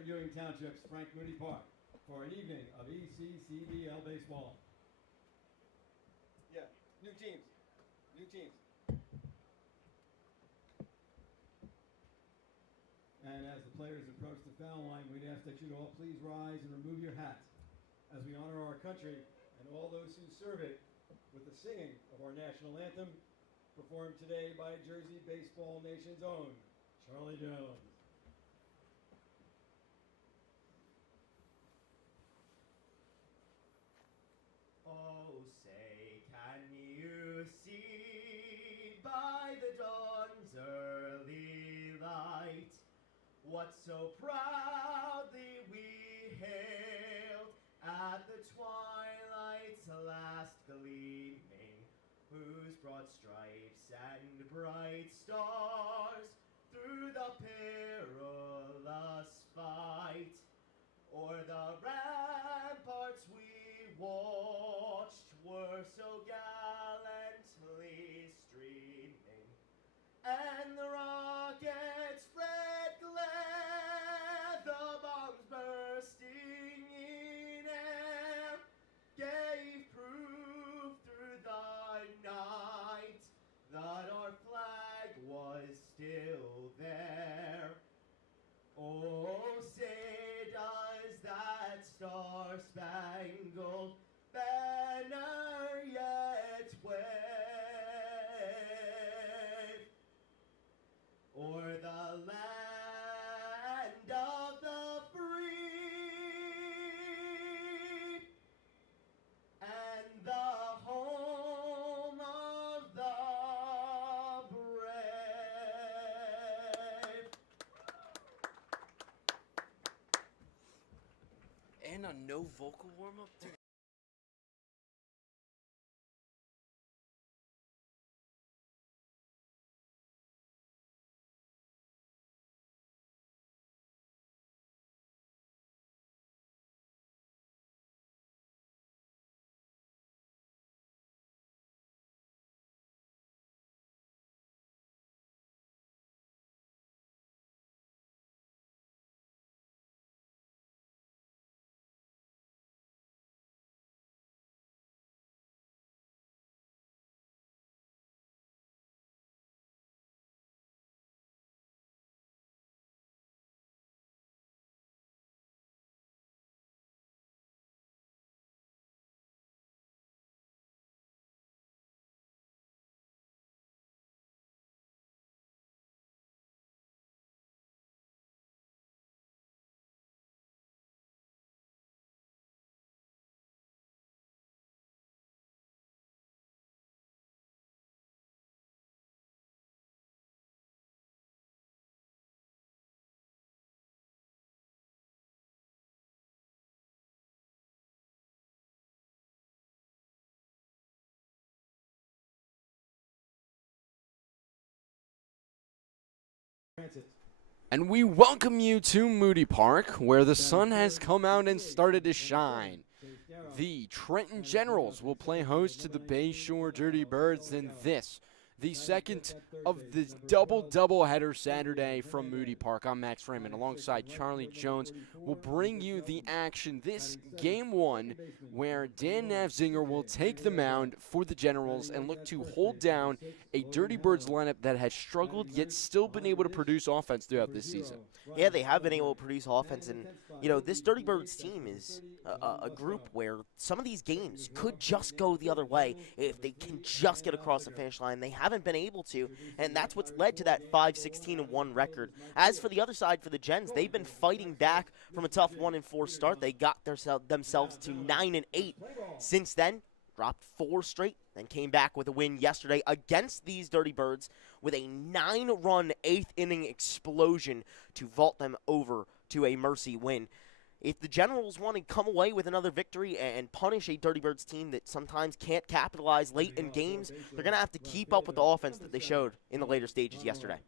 at Ewing Township's Frank Moody Park for an evening of ECCBL baseball. Yeah, new teams. New teams. And as the players approach the foul line, we'd ask that you all please rise and remove your hats as we honor our country and all those who serve it with the singing of our national anthem, performed today by Jersey Baseball Nation's own Charlie Jones. Oh, say, can you see by the dawn's early light what so proudly we hailed at the twilight's last gleaming, whose broad stripes and bright stars through the perilous fight o'er the ramparts we watched were so gallantly streaming, and the rockets' red glare, the bombs bursting in air, gave proof through the night that our flag was still there. Oh, say does that star-spangled banner yet wave o'er the land of the free and the home of the brave? And a no vocal warm-up? Dude. And we welcome you to Moody Park, where the sun has come out and started to shine. The Trenton Generals will play host to the Bayshore Dirty Birds in this, the second of the double header Saturday from Moody Park. I'm Max Raymond, alongside Charlie Jones. We'll bring you the action this game one, where Dan Navzinger will take the mound for the Generals and look to hold down a Dirty Birds lineup that has struggled yet still been able to produce offense throughout this season. Yeah, they have been able to produce offense, and this Dirty Birds team is a group where some of these games could just go the other way if they can just get across the finish line. They haven't been able to, and that's what's led to that 5-16-1 record. As for the other side, for the Gens, they've been fighting back from a tough 1-4 start. They got themselves to 9-8 since then. Dropped 4 straight, then came back with a win yesterday against these Dirty Birds with a 9-run 8th-inning explosion to vault them over to a mercy win. If the Generals want to come away with another victory and punish a Dirty Birds team that sometimes can't capitalize late in games, they're going to have to keep up with the offense that they showed in the later stages yesterday.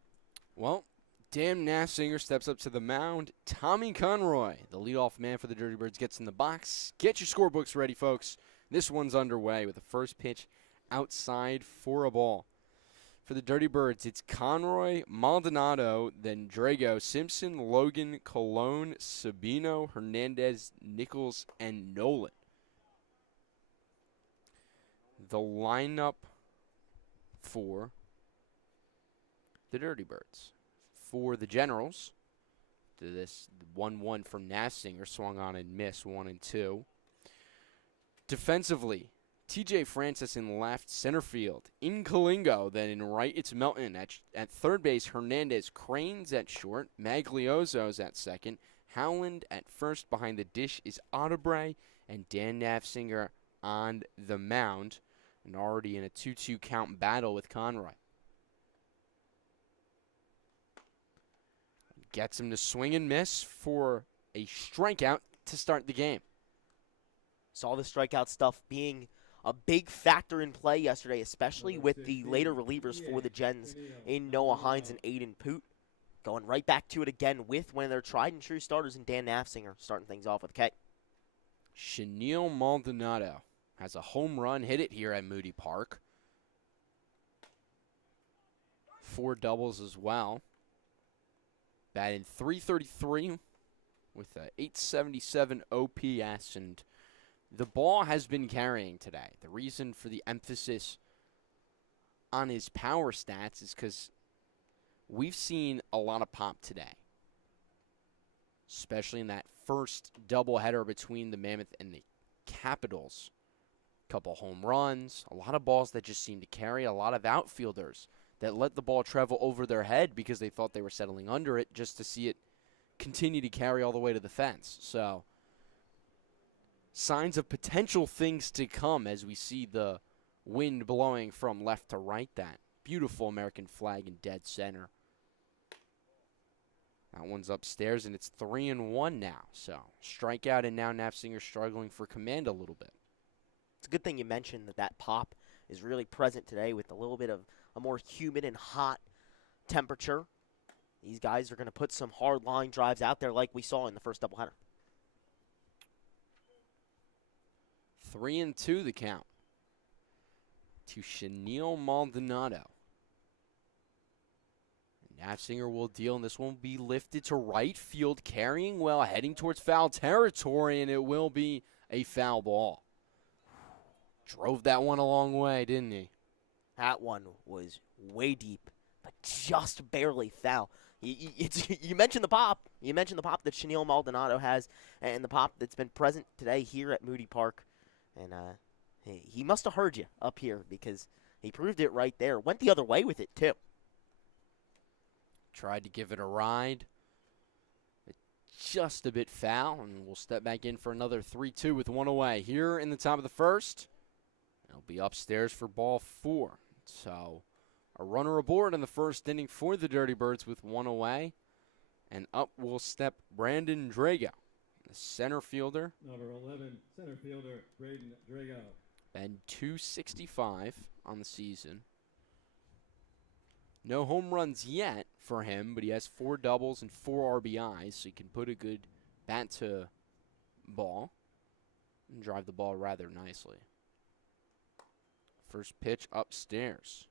Well, Dan Navzinger steps up to the mound. Tommy Conroy, the leadoff man for the Dirty Birds, gets in the box. Get your scorebooks ready, folks. This one's underway with the first pitch outside for a ball. For the Dirty Birds, it's Conroy, Maldonado, then Drago, Simpson, Logan, Colon, Sabino, Hernandez, Nichols, and Nolan. The lineup for the Dirty Birds. For the Generals, this 1-1 from Nafsinger, swung on and missed 1 and 2. Defensively, TJ Francis in left center field. In Kalingo, then in right, it's Melton. At third base, Hernandez. Cranes at short. Magliozzo's at second. Howland at first. Behind the dish is Ottebre and Dan Nafsinger on the mound. And already in a 2-2 count battle with Conroy. Gets him to swing and miss for a strikeout to start the game. Saw the strikeout stuff being a big factor in play yesterday, especially with the later relievers for the Gens in Noah Hines and Aiden Poot. Going right back to it again with one of their tried and true starters in Dan Nafsinger, starting things off with K. Chenille Maldonado has a home run, hit it here at Moody Park. 4 doubles as well. Batting .333 with a .877 OPS, and the ball has been carrying today. The reason for the emphasis on his power stats is because we've seen a lot of pop today, especially in that first doubleheader between the Mammoth and the Capitals. Couple home runs, a lot of balls that just seem to carry, a lot of outfielders that let the ball travel over their head because they thought they were settling under it, just to see it continue to carry all the way to the fence. So, signs of potential things to come as we see the wind blowing from left to right. That beautiful American flag in dead center. That one's upstairs, and it's 3-1 now. So, strikeout, and now Nafsinger struggling for command a little bit. It's a good thing you mentioned that pop is really present today with a little bit of a more humid and hot temperature. These guys are going to put some hard line drives out there like we saw in the first doubleheader. 3-2 the count to Chenille Maldonado. Nafsinger will deal, and this one will be lifted to right field, carrying well, heading towards foul territory, and it will be a foul ball. Drove that one a long way, didn't he? That one was way deep, but just barely foul. You mentioned the pop. You mentioned the pop that Chenille Maldonado has, and the pop that's been present today here at Moody Park. And he must have heard you up here, because he proved it right there. Went the other way with it, too. Tried to give it a ride. Just a bit foul, and we'll step back in for another 3-2 with one away. Here in the top of the first, it'll be upstairs for ball 4. So, a runner aboard in the first inning for the Dirty Birds with one away. And up will step Brandon Drago, the center fielder. Number 11, center fielder, Braden Drago. And .265 on the season. No home runs yet for him, but he has 4 doubles and 4 RBIs, so he can put a good bat to ball and drive the ball rather nicely. First pitch upstairs.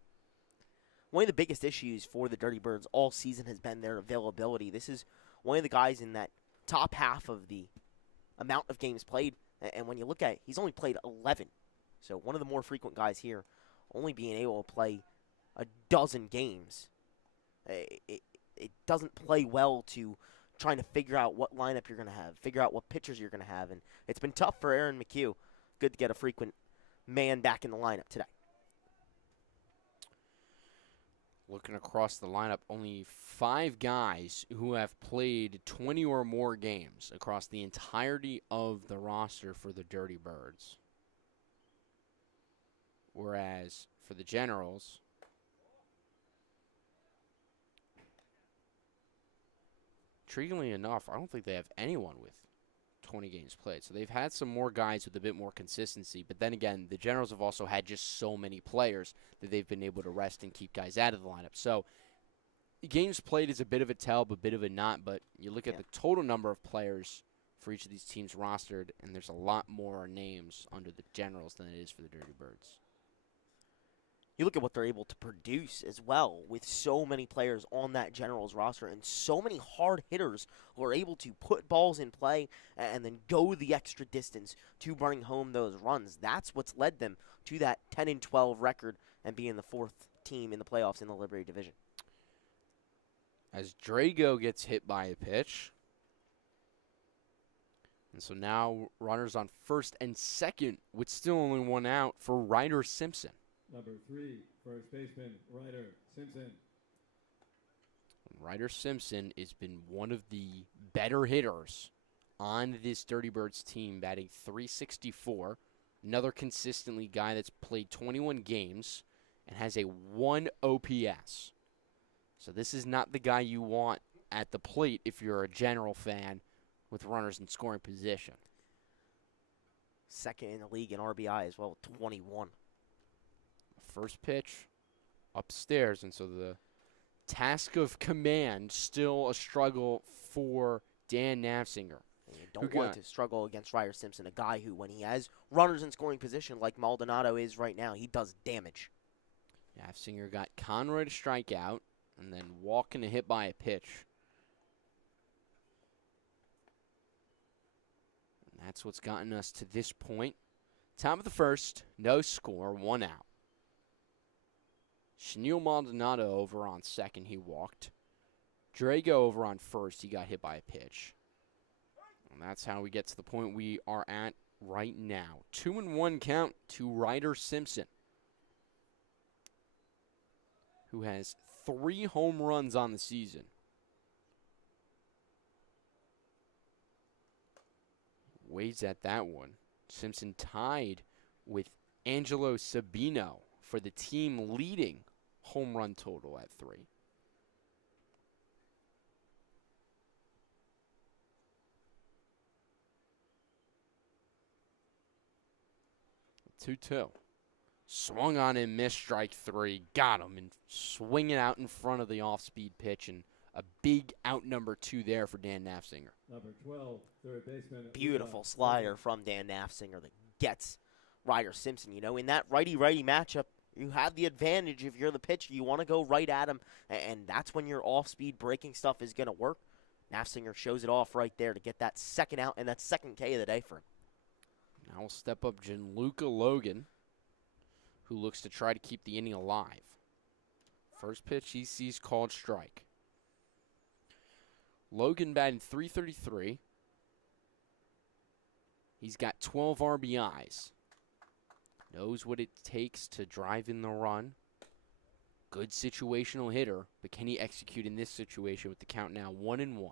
One of the biggest issues for the Dirty Birds all season has been their availability. This is one of the guys in that top half of the amount of games played, and when you look at it, he's only played 11. So one of the more frequent guys here, only being able to play a dozen games. It doesn't play well to trying to figure out what lineup you're going to have, figure out what pitchers you're going to have, and it's been tough for Aaron McHugh. Good to get a frequent man back in the lineup today. Looking across the lineup, only 5 guys who have played 20 or more games across the entirety of the roster for the Dirty Birds. Whereas for the Generals, intriguingly enough, I don't think they have anyone with 20 games played. So they've had some more guys with a bit more consistency. But then again, the Generals have also had just so many players that they've been able to rest and keep guys out of the lineup. So games played is a bit of a tell, but a bit of a not. But you look at the total number of players for each of these teams rostered, and there's a lot more names under the Generals than it is for the Dirty Birds. you look at what they're able to produce as well with so many players on that Generals roster and so many hard hitters who are able to put balls in play and then go the extra distance to bring home those runs. That's what's led them to that 10-12 record and being the 4th team in the playoffs in the Liberty Division. As Drago gets hit by a pitch. And so now runners on first and second with still only one out for Ryder Simpson. Number 3, first baseman, Ryder Simpson. Ryder Simpson has been one of the better hitters on this Dirty Birds team, batting .364. Another consistently guy that's played 21 games and has a 1 OPS. So this is not the guy you want at the plate if you're a General fan with runners in scoring position. Second in the league in RBI as well, 21. First pitch upstairs, and so the task of command still a struggle for Dan Nafziger. And you don't want to struggle against Ryder Simpson, a guy who, when he has runners in scoring position like Maldonado is right now, he does damage. Nafziger got Conroy to strike out, and then Walken to hit by a pitch. And that's what's gotten us to this point. Top of the first, no score, 1 out. Shanil Maldonado over on second, he walked. Drago over on first, he got hit by a pitch. And that's how we get to the point we are at right now. 2-1 count to Ryder Simpson, who has 3 home runs on the season. Waves at that one. Simpson tied with Angelo Sabino for the team leading home run total at 3. Two. Swung on him, missed strike 3, got him, and swinging out in front of the off-speed pitch, and a big out number 2 there for Dan Nafziger. Number 12, third baseman. Beautiful slider from Dan Nafziger that gets Ryder Simpson. You know, in that righty-righty matchup, you have the advantage if you're the pitcher. You want to go right at him, and that's when your off-speed breaking stuff is going to work. Nafziger shows it off right there to get that second out and that second K of the day for him. Now we'll step up Gianluca Logan, who looks to try to keep the inning alive. First pitch he sees called strike. Logan batting .333. He's got 12 RBIs. Knows what it takes to drive in the run. Good situational hitter, but can he execute in this situation with the count now 1-1?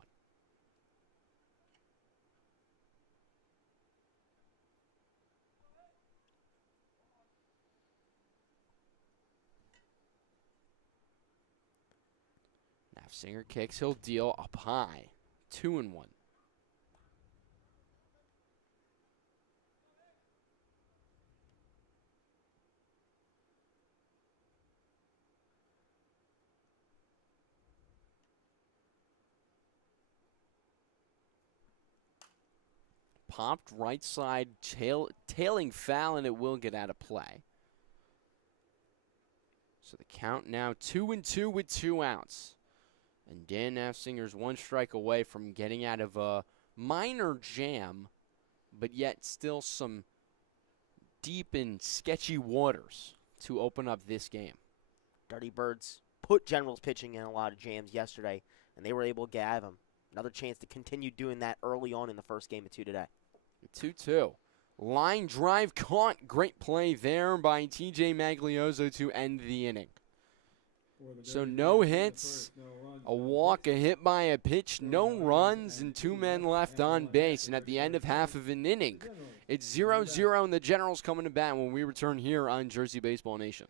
Nafziger kicks, he'll deal up high. 2-1. Popped right side, tailing foul, and it will get out of play. So the count now 2-2 with 2 outs. And Dan Nafzinger's 1 strike away from getting out of a minor jam, but yet still some deep and sketchy waters to open up this game. Dirty Birds put Generals pitching in a lot of jams yesterday, and they were able to get at him. Another chance to continue doing that early on in the first game of 2 today. 2-2. Line drive caught. Great play there by TJ Maglioso to end the inning. So no hits, a walk, a hit by a pitch, no runs, and 2 men left on base. And at the end of half of an inning, it's 0-0, and the Generals coming to bat when we return here on Jersey Baseball Nation.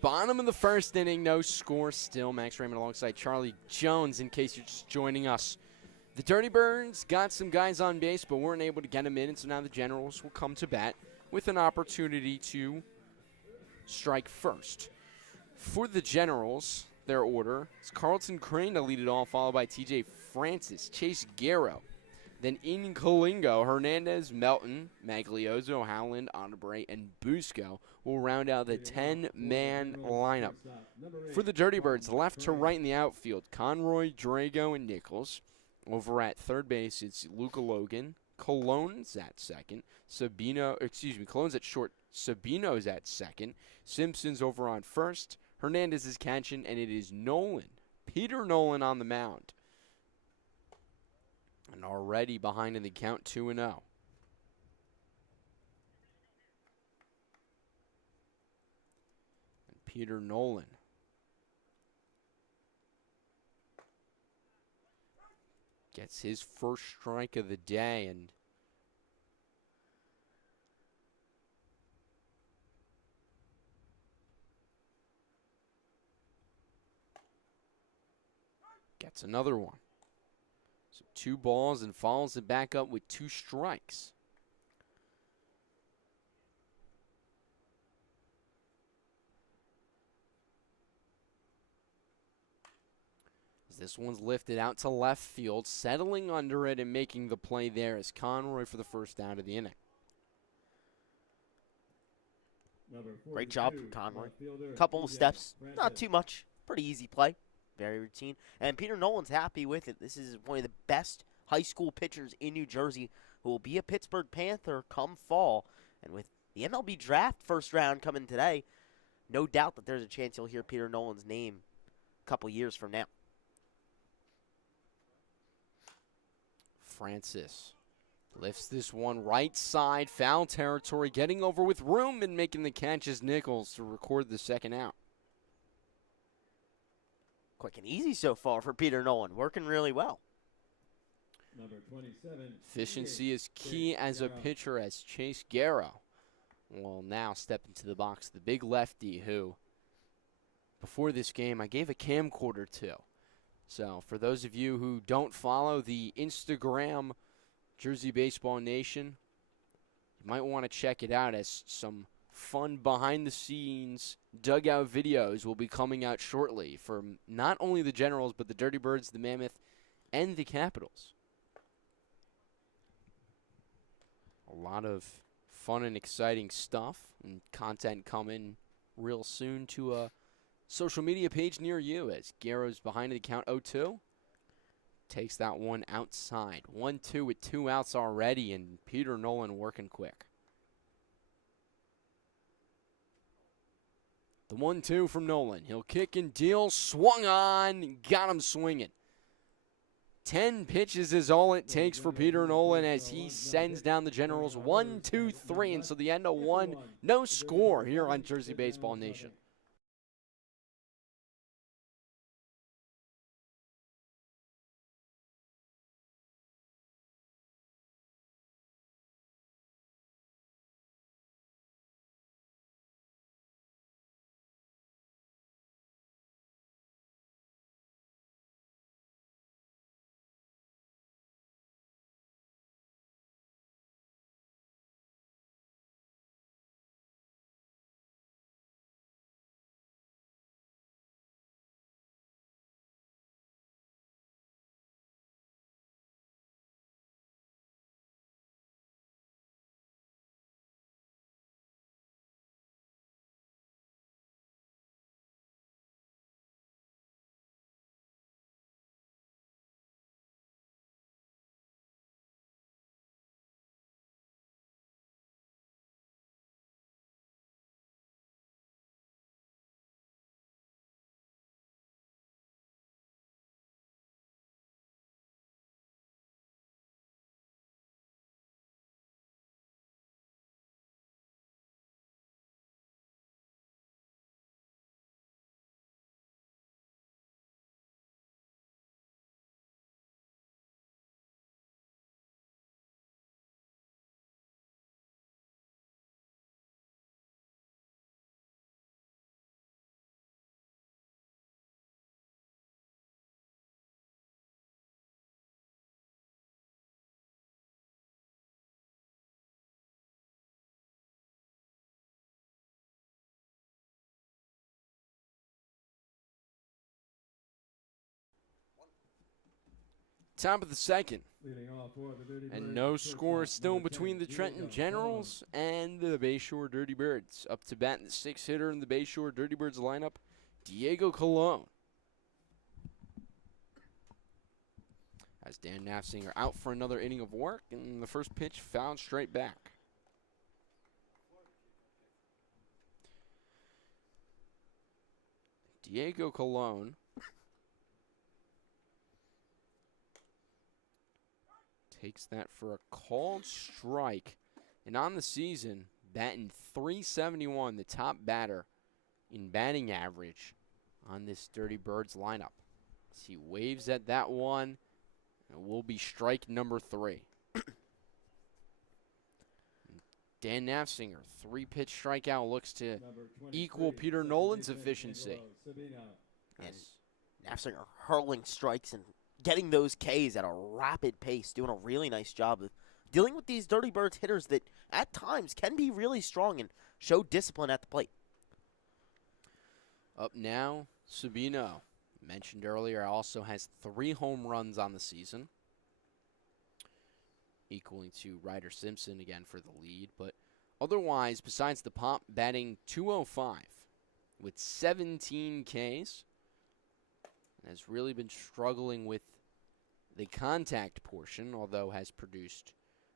Bottom of the first inning, no score still. Max Raymond alongside Charlie Jones, in case you're just joining us. The Dirty Birds got some guys on base, but weren't able to get them in, and so now the Generals will come to bat with an opportunity to strike first. For the Generals, their order is Carlton Crane to lead it off, followed by TJ Francis, Chase Guerrero, then in Kalingo, Hernandez, Melton, Maglioso, Howland, Onabre, and Busco will round out the 10-man lineup. For the Dirty Birds, left to right in the outfield, Conroy, Drago, and Nichols. Over at third base, it's Luca Logan. Cologne's at second. Cologne's at short. Sabino's at second. Simpson's over on first. Hernandez is catching, and it is Nolan. Peter Nolan on the mound. And already behind in the count, 2-0. And Peter Nolan gets his first strike of the day, and gets another one. So 2 balls and follows it back up with 2 strikes. This one's lifted out to left field, settling under it and making the play there is Conroy for the first out of the inning. Great job from Conroy. Couple of steps, not too much. Pretty easy play, very routine. And Peter Nolan's happy with it. This is one of the best high school pitchers in New Jersey who will be a Pittsburgh Panther come fall. And with the MLB draft first round coming today, no doubt that there's a chance you'll hear Peter Nolan's name a couple years from now. Francis lifts this one right side, foul territory, getting over with room and making the catch is Nichols to record the second out. Quick and easy so far for Peter Nolan, working really well. Number 27. Efficiency is key as a pitcher as Chase Guerrero will now step into the box. The big lefty who, before this game, I gave a camcorder to. So for those of you who don't follow the Instagram Jersey Baseball Nation, you might want to check it out as some fun behind-the-scenes dugout videos will be coming out shortly for not only the Generals, but the Dirty Birds, the Mammoth, and the Capitals. A lot of fun and exciting stuff and content coming real soon to a social media page near you as Guerrero's behind the count 0-2. Takes that one outside. 1-2 with 2 outs already, and Peter Nolan working quick. The 1-2 from Nolan. He'll kick and deal. Swung on. Got him swinging. 10 pitches is all it takes for Peter Nolan as he sends down the Generals 1-2-3. And so the end of one. No score here on Jersey Baseball Nation. Top of the second. Leading off for the Dirty And Birds, no shortstop, score still number between 10, the Trenton Diego Generals and the Bayshore Dirty Birds. Up to bat, the 6 hitter in the Bayshore Dirty Birds lineup, Diego Colon. As Dan Nafsinger out for another inning of work, and the first pitch fouled straight back. Diego Colon takes that for a called strike. And on the season, batting .371, the top batter in batting average on this Dirty Birds lineup. As he waves at that one, and will be strike number 3. Dan Nafsinger, 3-pitch strikeout, looks to equal Peter Nolan's efficiency. And Nafsinger hurling strikes and getting those Ks at a rapid pace, doing a really nice job of dealing with these Dirty Birds hitters that at times can be really strong and show discipline at the plate. Up now, Sabino. Mentioned earlier, also has 3 home runs on the season, equaling to Ryder Simpson again for the lead. But otherwise, besides the pop, batting .205 with 17 Ks, has really been struggling with the contact portion, although has produced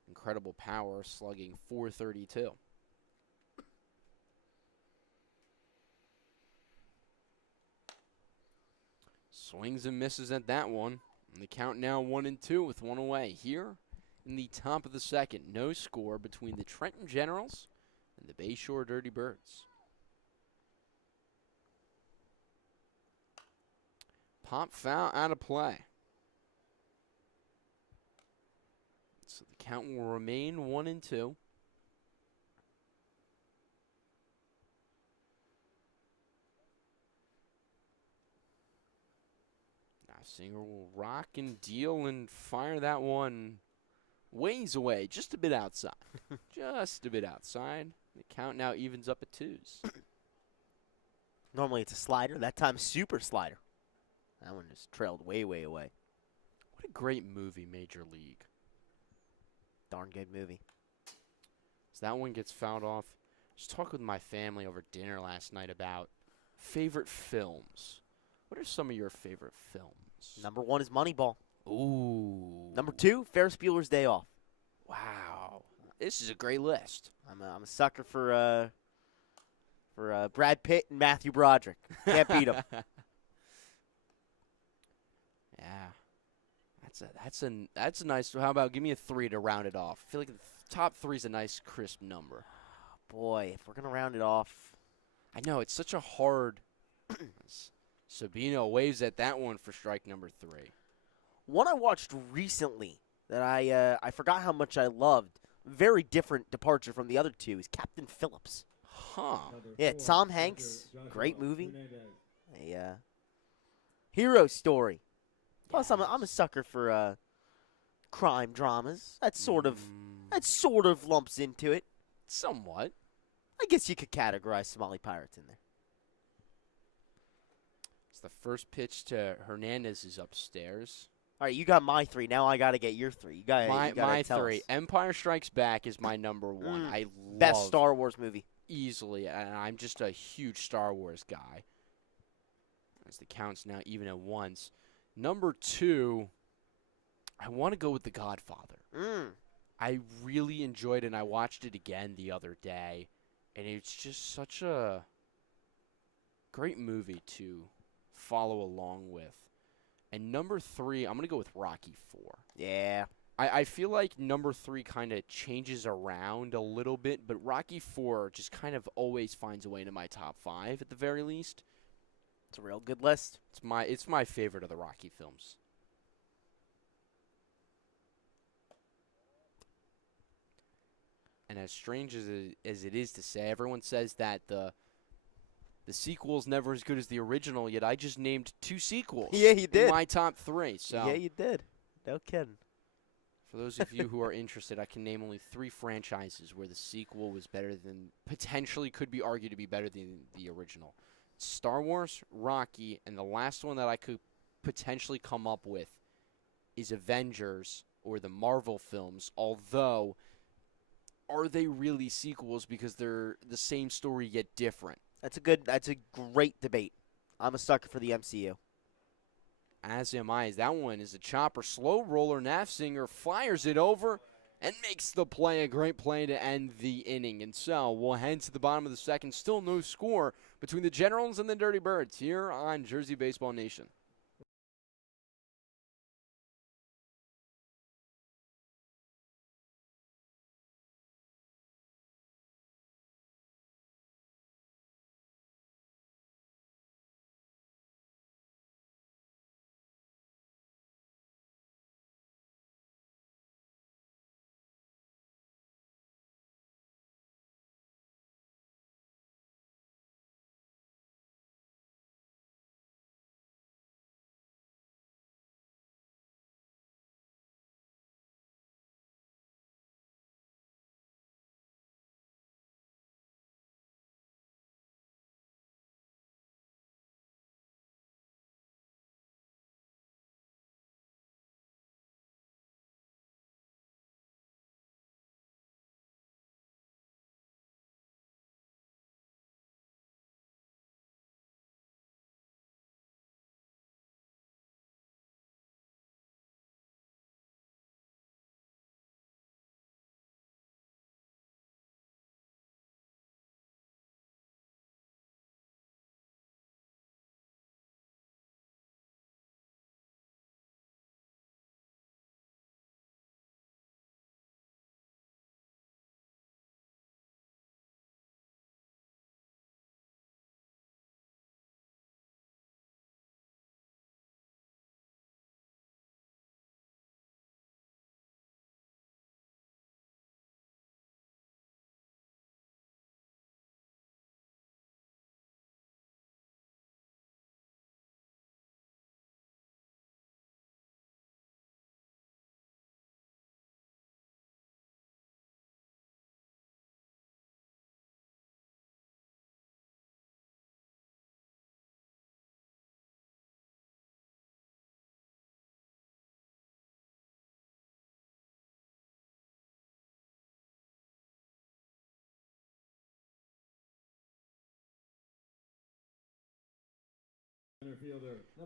incredible power, slugging .432. Swings and misses at that one. And the count now 1-2 with 1 away. Here in the top of the second, no score between the Trenton Generals and the Bayshore Dirty Birds. Pop foul out of play. So the count will remain 1-2. Singer will rock and deal and fire that one ways away, just a bit outside. Just a bit outside. The count now evens up at 2s. Normally it's a slider. That time, super slider. That one just trailed way, way away. What a great movie, Major League. Darn good movie. So that one gets fouled off. Just talked with my family over dinner last night about favorite films. What are some of your favorite films? Number 1 is Moneyball. Ooh. Number 2, Ferris Bueller's Day Off. Wow. This is a great list. I'm a sucker for Brad Pitt and Matthew Broderick. Can't beat them. Yeah. That's a nice. How about give me a 3 to round it off? I feel like the top 3 is a nice crisp number. Boy, if we're gonna round it off, I know it's such a hard. Sabino waves at that one for strike number 3. One I watched recently that I forgot how much I loved. Very different departure from the other 2 is Captain Phillips. Huh. Yeah, Tom Hanks, great movie. A hero story. Plus, I'm a sucker for crime dramas. That sort of lumps into it. Somewhat. I guess you could categorize Somali Pirates in there. It's the first pitch to Hernandez is upstairs. All right, you got my 3. Now I got to get your 3. You got my tell 3. us. Empire Strikes Back is my number 1. I love Best Star Wars movie. Easily, and I'm just a huge Star Wars guy. As the count's now even at 1s. Number 2, I want to go with The Godfather. I really enjoyed it, and I watched it again the other day, and it's just such a great movie to follow along with. And number 3, I'm going to go with Rocky 4. Yeah. I feel like number 3 kind of changes around a little bit, but Rocky 4 just kind of always finds a way into my top 5 at the very least. It's a real good list. It's my favorite of the Rocky films. And as strange as it is to say, everyone says that the sequel's never as good as the original, yet I just named 2 sequels. Yeah, you did. In my top 3. So Yeah, you did. No kidding. For those of you who are interested, I can name only 3 franchises where the sequel was better than, potentially could be argued to be better than the original. Star Wars, Rocky, and the last one that I could potentially come up with is Avengers or the Marvel films, although are they really sequels because they're the same story yet different? That's a great debate. I'm a sucker for the MCU. As am I. As that one is a chopper. Slow roller. Nafzinger fires it over and makes the play. A great play to end the inning. And so we'll head to the bottom of the second. Still no score between the Generals and the Dirty Birds here on Jersey Baseball Nation.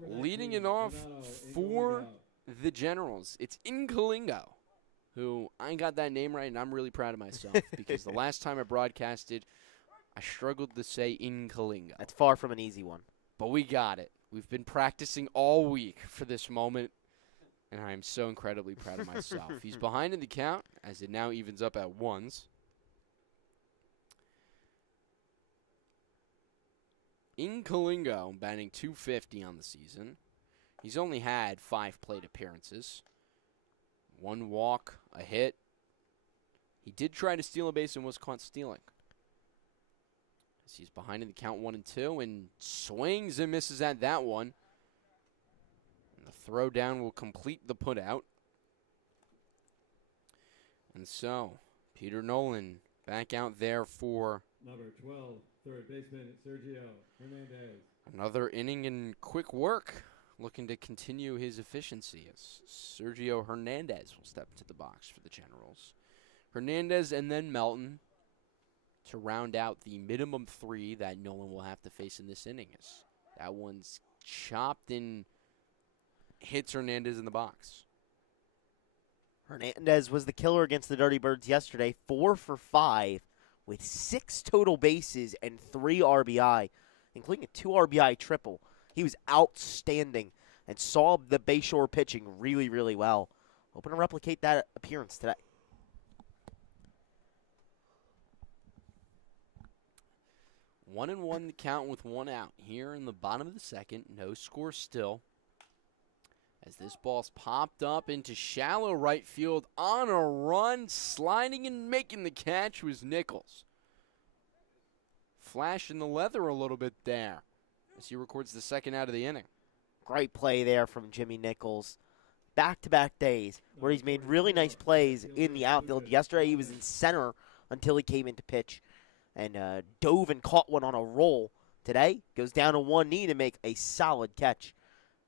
Leading it off for the Generals, it's Inkalingo, who I got that name right, and I'm really proud of myself because the last time I broadcasted, I struggled to say Inkalingo. That's far from an easy one. But we got it. We've been practicing all week for this moment, and I am so incredibly proud of myself. He's behind in the count as it now evens up at ones. Inkalingo batting .250 on the season. He's only had 5 plate appearances. 1 walk, a hit. He did try to steal a base and was caught stealing. As he's behind in the count 1-2 and swings and misses at that one. And the throw down will complete the put out. And so, Peter Nolan back out there for number 12, third baseman Sergio Hernandez. Another inning in quick work, looking to continue his efficiency as Sergio Hernandez will step into the box for the Generals. Hernandez and then Melton to round out the minimum 3 that Nolan will have to face in this inning. As that one's chopped and hits Hernandez in the box. Hernandez was the killer against the Dirty Birds yesterday, 4 for 5 with 6 total bases and 3 RBI, including a 2 RBI triple. He was outstanding and saw the Bayshore pitching really, really well. Hoping to replicate that appearance today. 1-1 the count with 1 out. Here in the bottom of the second, no score still. As this ball's popped up into shallow right field on a run, sliding and making the catch was Nichols. Flashing the leather a little bit there as he records the second out of the inning. Great play there from Jimmy Nichols. Back-to-back days where he's made really nice plays in the outfield. Yesterday he was in center until he came into pitch and dove and caught one on a roll. Today, goes down on one knee to make a solid catch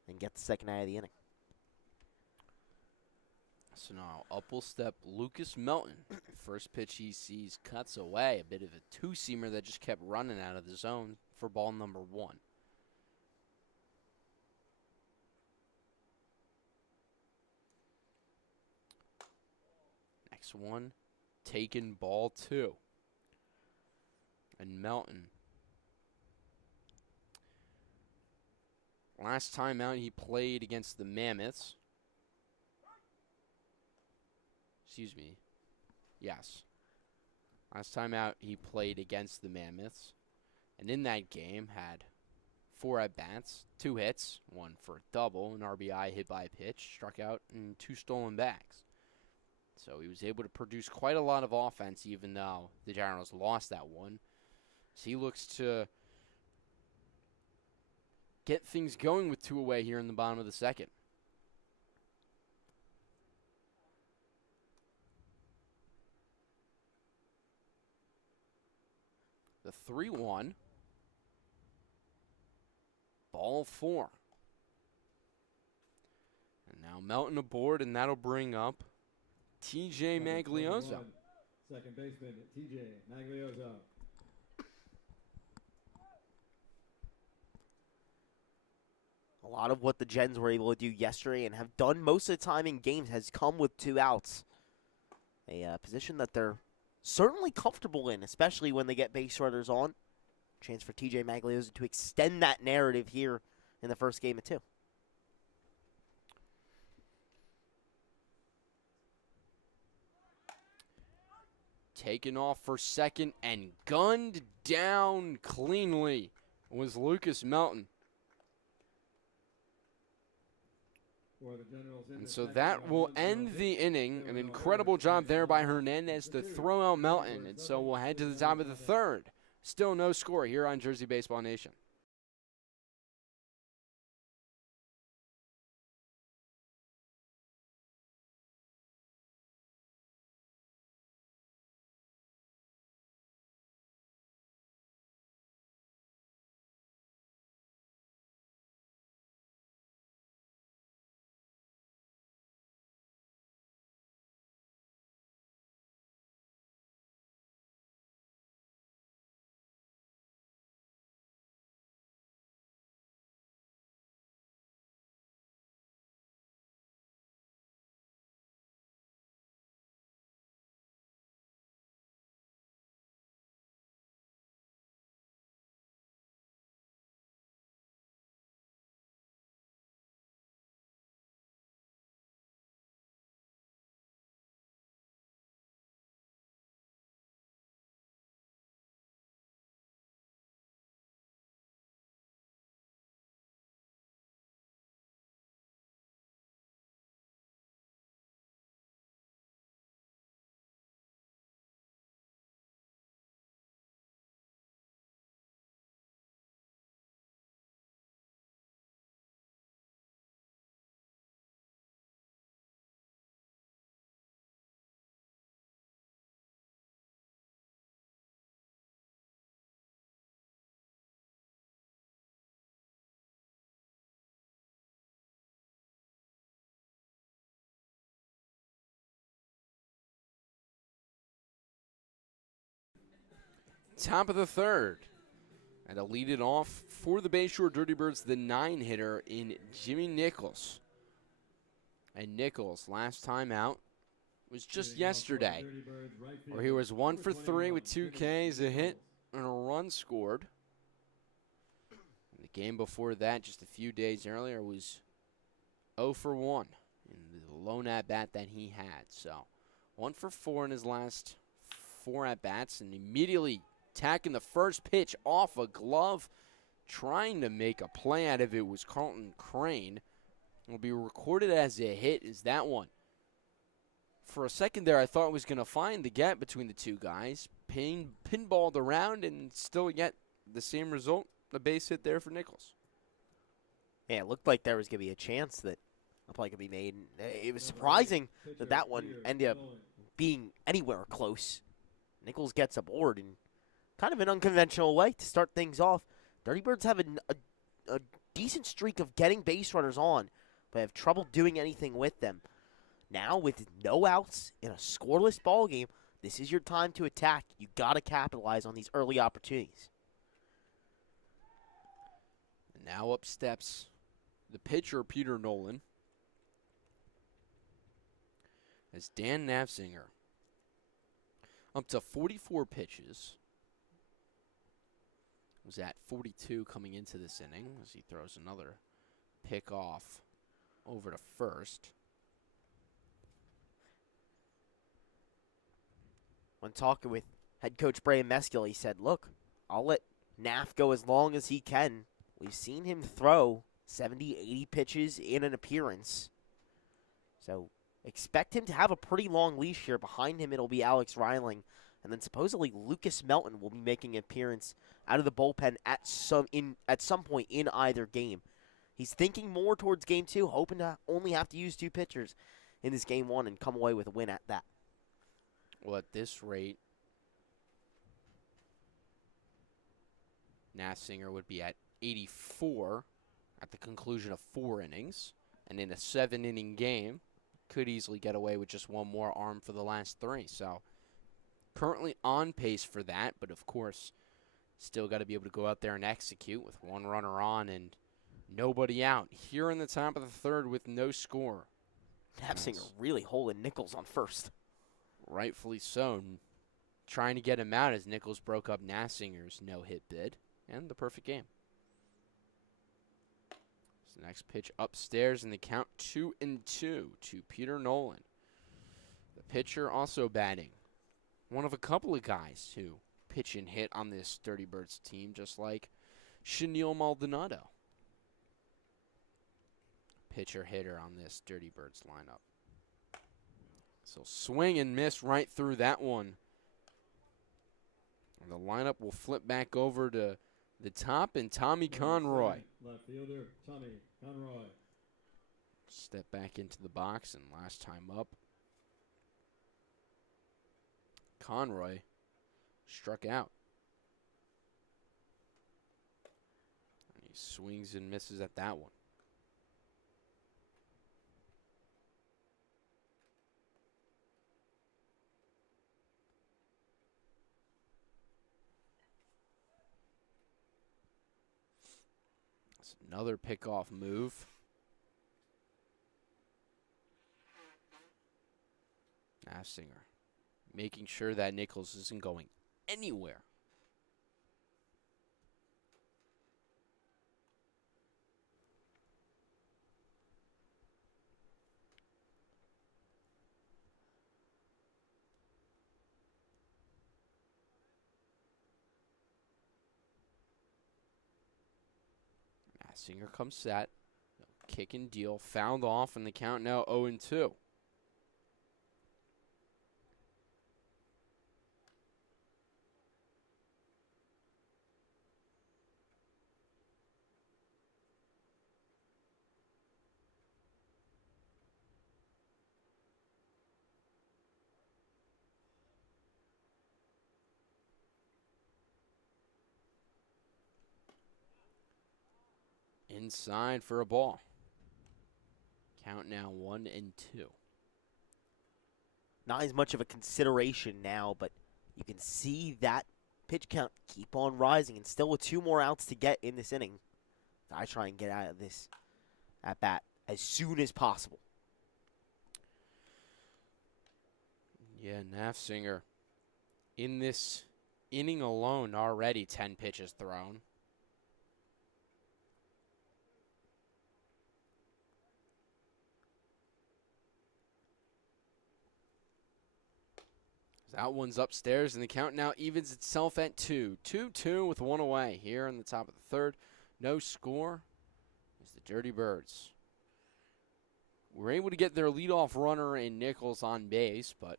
and get the second out of the inning. So now up will step Lucas Melton. First pitch he sees cuts away. A bit of a two-seamer that just kept running out of the zone for ball number 1. Next one, taken ball 2. And Melton. Last time out he played against the Mammoths. Excuse me. Yes. Last time out, he played against the Mammoths. And in that game, had 4 at-bats, 2 hits, 1 for a double, an RBI hit by a pitch, struck out, and 2 stolen bags. So he was able to produce quite a lot of offense, even though the Generals lost that one. So he looks to get things going with 2 away here in the bottom of the second. The 3-1. Ball 4. And now Melton aboard, and that'll bring up TJ Maglioso. Second baseman, TJ Maglioso. A lot of what the Gens were able to do yesterday and have done most of the time in games has come with 2 outs. A position that they're certainly comfortable in, especially when they get base runners on. Chance for TJ Maglioso to extend that narrative here in the first game of 2. Taken off for second and gunned down cleanly was Lucas Melton. And so that will end the inning. An incredible job there by Hernandez to throw out Melton. And so we'll head to the top of the 3rd. Still no score here on Jersey Baseball Nation. Top of the 3rd. And to lead it off for the Bayshore Dirty Birds, the 9-hitter in Jimmy Nichols. And Nichols, last time out, was just yesterday, where he was 1 for 3 with 2 Ks, a hit, and a run scored. And the game before that, just a few days earlier, was 0 for 1 in the lone at-bat that he had. So 1 for 4 in his last 4 at-bats, and immediately attacking the first pitch off a glove, trying to make a play out of it was Carlton Crane. Will be recorded as a hit is that one. For a second there, I thought it was going to find the gap between the 2 guys. Pinballed around and still get the same result. A base hit there for Nichols. Yeah, it looked like there was going to be a chance that a play could be made. It was surprising that one ended up being anywhere close. Nichols gets aboard in kind of an unconventional way to start things off. Dirty Birds have a decent streak of getting base runners on, but have trouble doing anything with them. Now, with no outs in a scoreless ball game, this is your time to attack. You got to capitalize on these early opportunities. And now up steps the pitcher, Peter Nolan, as Dan Nafzinger, up to 44 pitches, was at 42 coming into this inning as he throws another pick off over to first. When talking with head coach Brian Meskill, he said, look, I'll let Naff go as long as he can. We've seen him throw 70, 80 pitches in an appearance. So expect him to have a pretty long leash here. Behind him, it'll be Alex Reiling. And then supposedly Lucas Melton will be making an appearance out of the bullpen at some point in either game. He's thinking more towards game 2, hoping to only have to use 2 pitchers in this game 1 and come away with a win at that. Well, at this rate, Nafzinger would be at 84 at the conclusion of 4 innings. And in a 7-inning game, could easily get away with just one more arm for the last 3. So currently on pace for that, but of course, still got to be able to go out there and execute with 1 runner on and nobody out. Here in the top of the 3rd with no score. Nafzinger really holding Nichols on first. Rightfully so. Trying to get him out as Nichols broke up Nafzinger's no-hit bid. And the perfect game. So the next pitch upstairs in the count 2-2 to Peter Nolan. The pitcher also batting. One of a couple of guys who pitch and hit on this Dirty Birds team, just like Chenille Maldonado. Pitcher hitter on this Dirty Birds lineup. So swing and miss right through that one. And the lineup will flip back over to the top and Tommy Conroy. Left fielder, Tommy Conroy. Step back into the box and last time up, Conroy struck out. And he swings and misses at that one. That's another pickoff move. Nafzinger making sure that Nichols isn't going anywhere. Nafzinger comes set. Kick and deal. Fouled off, and the count now 0-2. Inside for a ball. Count now 1-2. Not as much of a consideration now, but you can see that pitch count keep on rising, and still with 2 more outs to get in this inning. I try and get out of this at bat as soon as possible. Yeah, Nafzinger in this inning alone already 10 pitches thrown. That one's upstairs, and the count now evens itself at 2. 2-2 with 1 away here in the top of the 3rd. No score is the Dirty Birds. We're able to get their leadoff runner in Nichols on base, but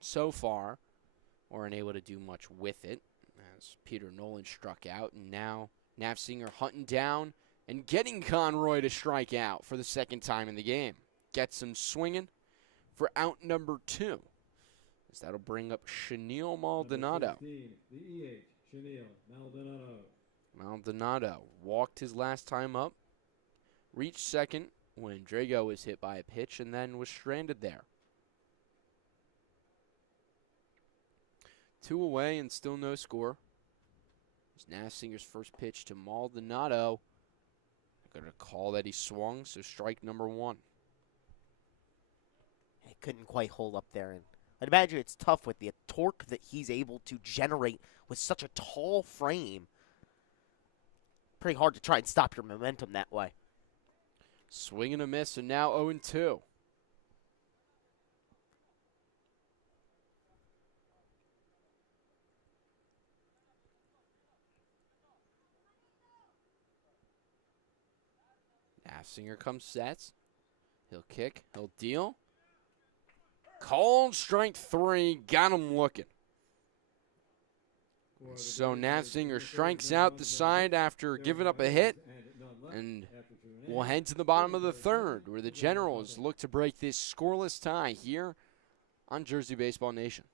so far weren't able to do much with it as Peter Nolan struck out, and now Nafzinger hunting down and getting Conroy to strike out for the 2nd time in the game. Gets him swinging for out number 2. That'll bring up Chenille Maldonado. 16, the EH, Chenille Maldonado. Maldonado walked his last time up, reached second, when Drago was hit by a pitch and then was stranded there. 2 away and still no score. It's Nassinger's first pitch to Maldonado. Going to call that he swung, so strike number 1. He couldn't quite hold up there. And I'd imagine it's tough with the torque that he's able to generate with such a tall frame. Pretty hard to try and stop your momentum that way. Swing and a miss, and now 0-2. Nassinger comes sets. He'll kick. He'll deal. Called strike 3. Got him looking. So Nassinger strikes out the side after giving up a hit. And we'll head to the bottom of the 3rd, where the Generals look to break this scoreless tie here on Jersey Baseball Nation.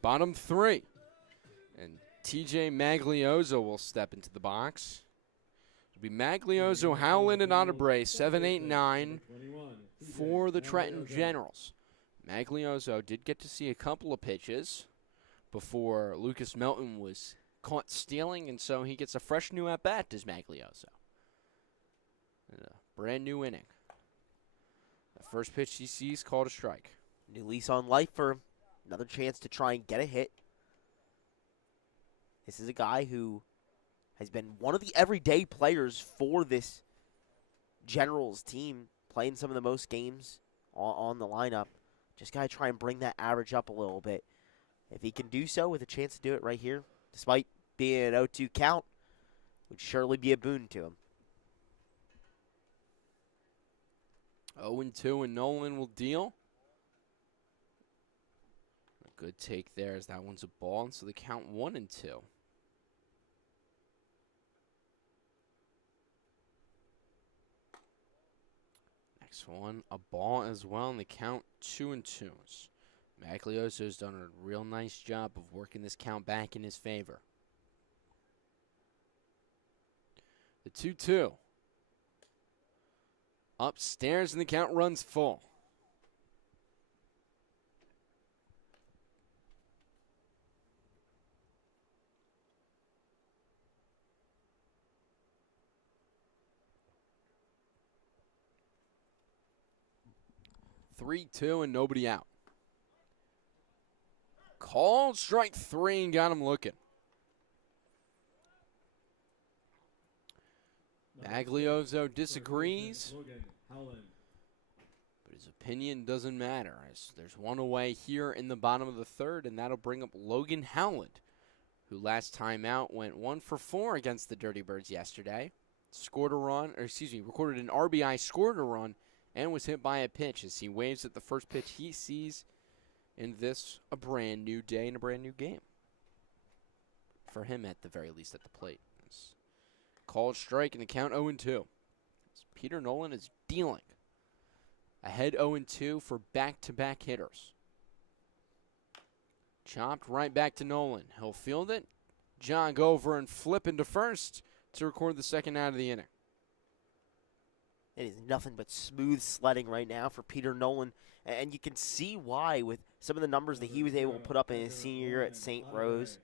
Bottom 3. And TJ Maglioso will step into the box. It'll be Maglioso, Howland, and Otebre, 7, 8, 9 for the Trenton Generals. Maglioso did get to see a couple of pitches before Lucas Melton was caught stealing, and so he gets a fresh new at-bat, does Maglioso. And a brand new inning. The first pitch he sees called a strike. New lease on life for him. Another chance to try and get a hit. This is a guy who has been one of the everyday players for this Generals team, playing some of the most games on the lineup. Just got to try and bring that average up a little bit. If he can do so with a chance to do it right here, despite being an 0-2 count, would surely be a boon to him. 0-2, and Nolan will deal. A good take there as that one's a ball, and so the count 1-2. Next one, a ball as well, and the count 2-2. Maglioso's done a real nice job of working this count back in his favor. The 2-2. Upstairs, and the count runs full. Three-two and nobody out. Called strike 3 and got him looking. Maglioso disagrees, but his opinion doesn't matter, as there's one away here in the bottom of the 3rd, and that'll bring up Logan Howland, who last time out went 1 for 4 against the Dirty Birds yesterday. Scored a run, or excuse me, recorded an RBI, scored a run, and was hit by a pitch as he waves at the first pitch he sees in this a brand new day and a brand new game. for him at the very least at the plate. It's called strike in the count 0-2. Peter Nolan is dealing. Ahead 0-2 for back-to-back hitters. Chopped right back to Nolan. He'll field it, jog over, and flip into first to record the second out of the inning. It is nothing but smooth sledding right now for Peter Nolan, and you can see why with some of the numbers that he was able to put up in his senior year at St. Rose.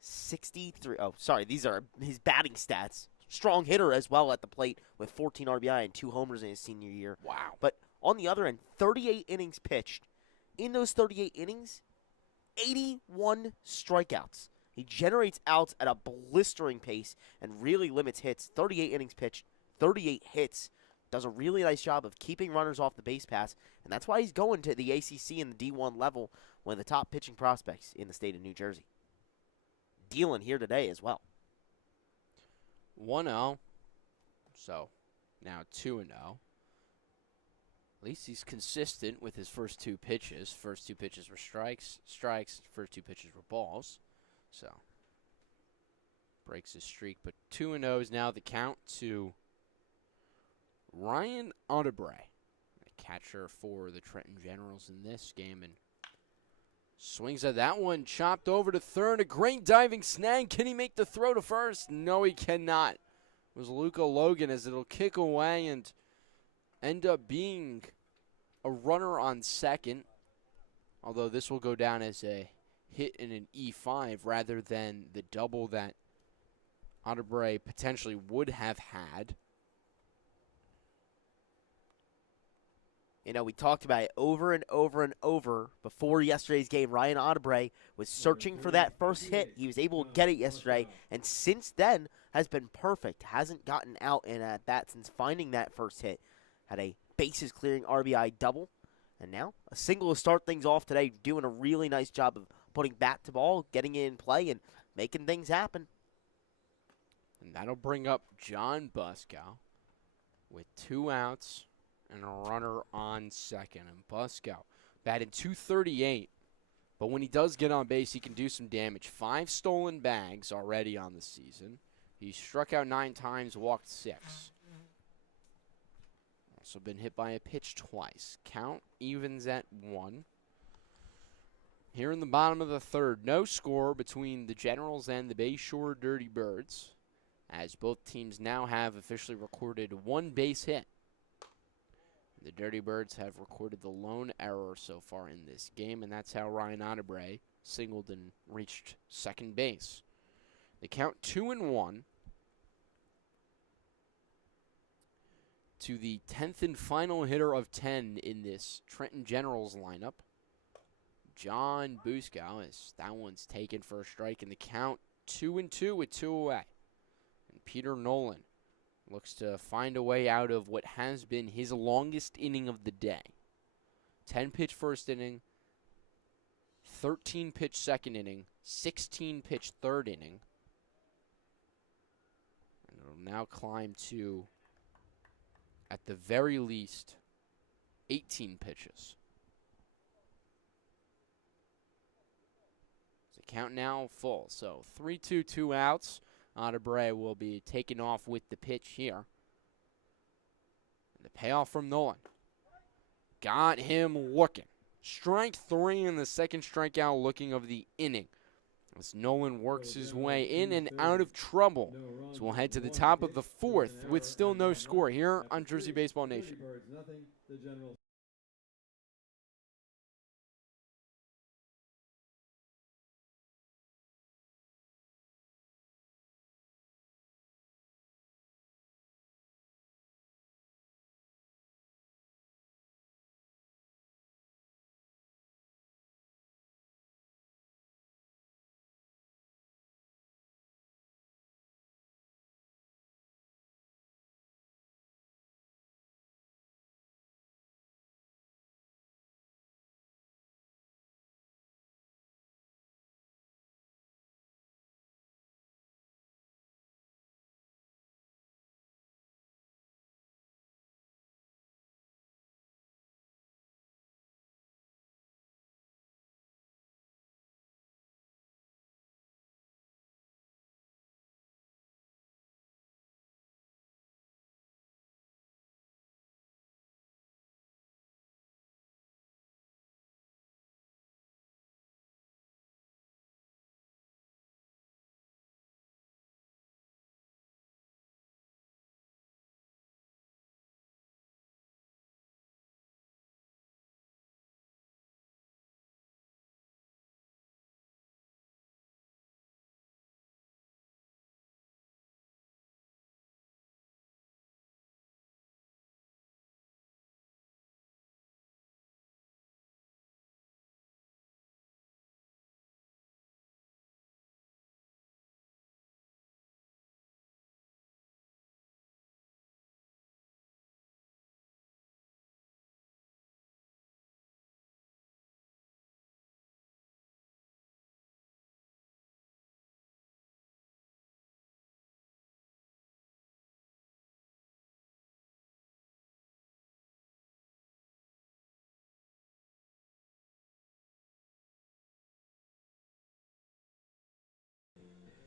63. Oh, sorry, these are his batting stats. Strong hitter as well at the plate with 14 RBI and 2 homers in his senior year. Wow. But on the other end, 38 innings pitched. In those 38 innings, 81 strikeouts. He generates outs at a blistering pace and really limits hits. 38 innings pitched, 38 hits. Does a really nice job of keeping runners off the base pass, and that's why he's going to the ACC and the D1 level, one of the top pitching prospects in the state of New Jersey. Dealing here today as well. 1-0. So now 2-0. At least he's consistent with his first 2 pitches. First 2 pitches were strikes. First 2 pitches were balls. So breaks his streak. But 2-0 is now the count to Ryan Audebray, the catcher for the Trenton Generals in this game, and swings at that one, chopped over to third. A great diving snag. Can he make the throw to first? No, he cannot. It was Luca Logan as it'll kick away and end up being a runner on second, although this will go down as a hit in an E5 rather than the double that Audebray potentially would have had. You know, we talked about it over and over and over before yesterday's game. Ryan Audebray was searching for that first hit. He was able to get it yesterday, and since then has been perfect. Hasn't gotten out in at bat since finding that first hit. Had a bases-clearing RBI double, and now a single to start things off today, doing a really nice job of putting bat to ball, getting it in play, and making things happen. And that'll bring up John Buskow with 2 outs and a runner on second. And Buskow batted .238, but when he does get on base, he can do some damage. 5 stolen bags already on the season. He struck out 9 times, walked 6. Also been hit by a pitch twice. Count evens at 1. Here in the bottom of the third, no score between the Generals and the Bayshore Dirty Birds, as both teams now have officially recorded 1 base hit. The Dirty Birds have recorded the lone error so far in this game, and that's how Ryan Audebray singled and reached second base. They count 2-1 to the 10th and final hitter of 10 in this Trenton Generals lineup, John Buskow, as that one's taken for a strike in the count. 2-2 with 2 away. And Peter Nolan looks to find a way out of what has been his longest inning of the day. 10-pitch first inning, 13-pitch second inning, 16-pitch third inning. And it'll now climb to, at the very least, 18 pitches. The count now full. So 3-2, 2 outs. Audebray will be taken off with the pitch here. And the payoff from Nolan. Got him looking. Strike 3 and the second strikeout looking of the inning. As Nolan works his way in and out of trouble. So we'll head to the top of the 4th with still no score here on Jersey Baseball Nation.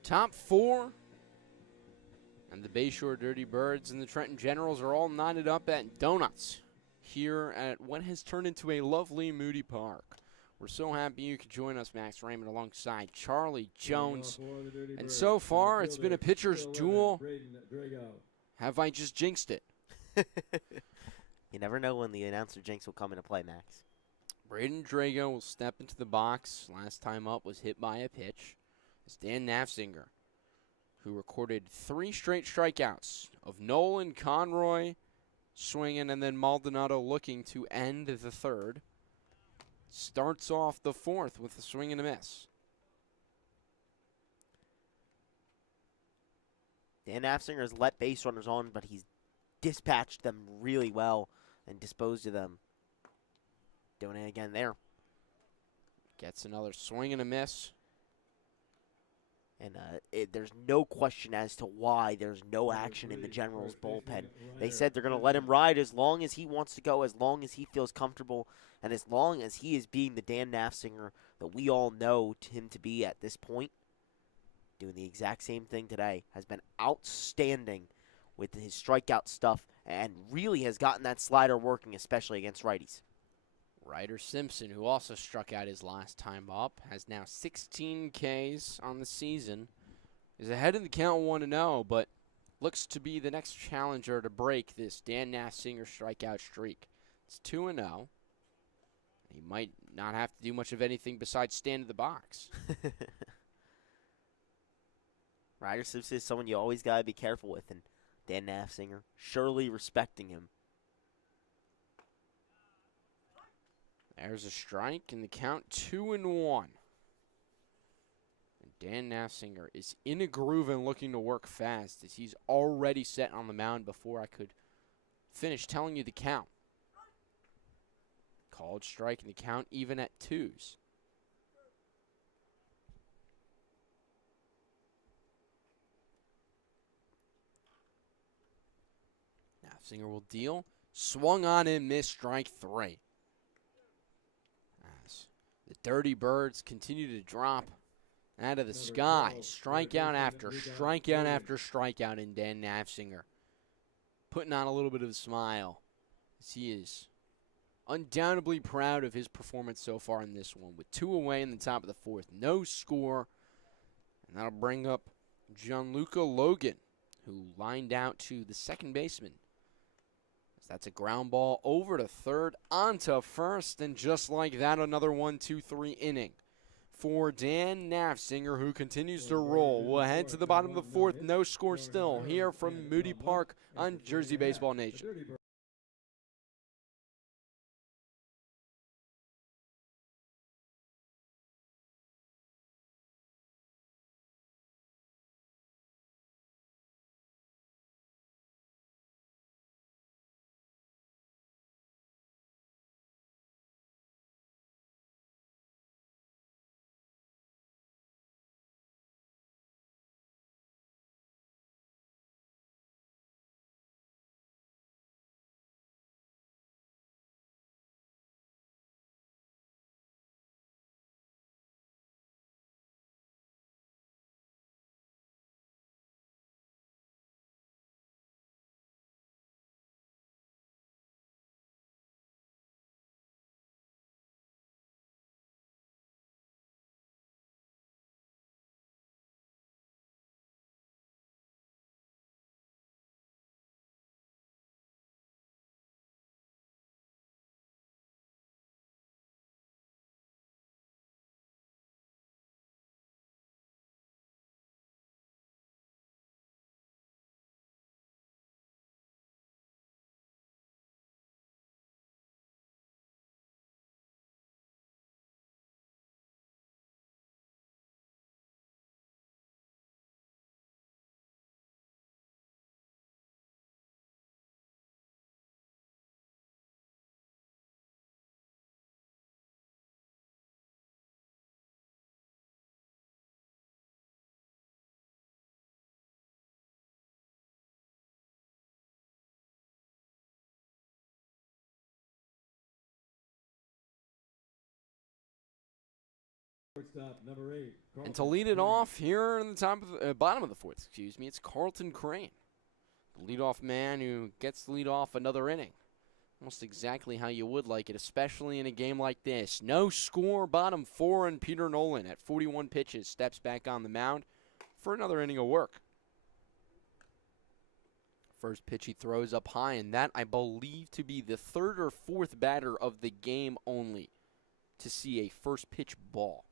top 4, and the Bayshore Dirty Birds and the Trenton Generals are all knotted up at Donuts here at what has turned into a lovely Moody Park. We're so happy you could join us, Max Raymond, alongside Charlie Jones. And so far, it's been a pitcher's duel. Have I just jinxed it? You never know when the announcer jinx will come into play, Max. Braden Drago will step into the box. Last time up was hit by a pitch. It's Dan Nafzinger, who recorded 3 straight strikeouts of Nolan Conroy swinging and then Maldonado looking to end the third. Starts off the 4th with a swing and a miss. Dan Nafzinger has let base runners on, but he's dispatched them really well and disposed of them. Doing it again there. Gets another swing and a miss. And there's no question as to why there's no action in the Generals' bullpen. They said they're going to let him ride as long as he wants to go, as long as he feels comfortable, and as long as he is being the Dan Nafzinger that we all know him to be at this point. Doing the exact same thing today. Has been outstanding with his strikeout stuff and really has gotten that slider working, especially against righties. Ryder Simpson, who also struck out his last time up, has now 16 Ks on the season. Is ahead in the count 1-0, but looks to be the next challenger to break this Dan Nafzinger strikeout streak. It's 2-0. He might not have to do much of anything besides stand in the box. Ryder Simpson is someone you always got to be careful with, and Dan Nafzinger surely respecting him. There's a strike in the count 2-1. And Dan Nafzinger is in a groove and looking to work fast as he's already set on the mound before I could finish telling you the count. Called strike in the count even at 2s. Nafzinger will deal. Swung on and missed, strike 3. The Dirty Birds continue to drop out of the sky. Strikeout after strikeout after strikeout in Dan Nafzinger. Putting on a little bit of a smile as he is undoubtedly proud of his performance so far in this one. With 2 away in the top of the 4th. No score. And that'll bring up Gianluca Logan, who lined out to the second baseman. That's a ground ball over to third, onto first, and just like that, another 1-2-3 inning for Dan Nafzinger, who continues to roll. We'll head to the bottom of the 4th, no score still, here from Moody Park on Jersey Baseball Nation. Shortstop, number 8. And to lead it off here in the bottom of the fourth, it's Carlton Crane, the leadoff man who gets to lead off another inning. Almost exactly how you would like it, especially in a game like this. No score, bottom 4, and Peter Nolan at 41 pitches steps back on the mound for another inning of work. First pitch he throws up high, and that I believe to be the third or fourth batter of the game only to see a first pitch ball.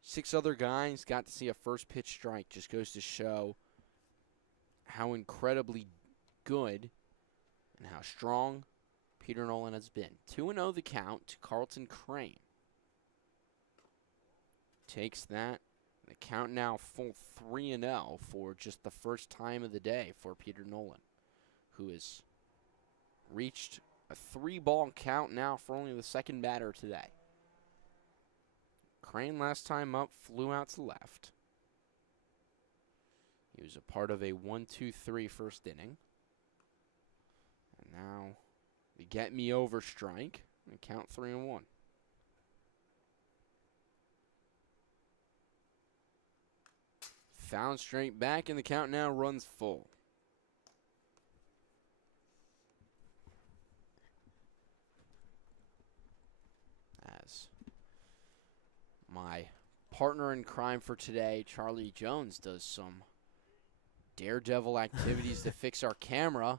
6 other guys got to see a first pitch strike. Just goes to show how incredibly good and how strong Peter Nolan has been. 2-0 the count to Carlton Crane. Takes that. The count now full 3-0 for just the first time of the day for Peter Nolan, who has reached a 3-ball count now for only the second batter today. Crane last time up flew out to left. He was a part of a 1-2-3 first inning. And now the get me over strike and count 3-1. Found straight back, and the count now runs full. As my partner in crime for today, Charlie Jones, does some daredevil activities to fix our camera.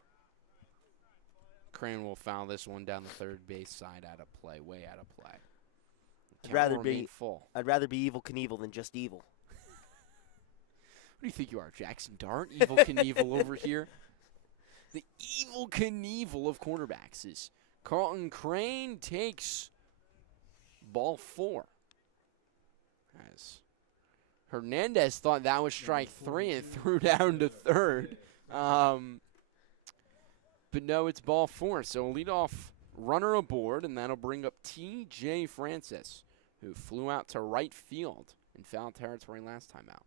Crane will foul this one down the third base side, out of play, way out of play. I'd rather be Evel Knievel than just evil. What do you think you are, Jackson Dart? Evel Knievel over here. The Evel Knievel of cornerbacks is Carlton Crane takes ball 4. As Hernandez thought that was strike 3 and threw down to third. But no, it's ball 4. So leadoff runner aboard, and that'll bring up T.J. Francis, who flew out to right field in foul territory last time out.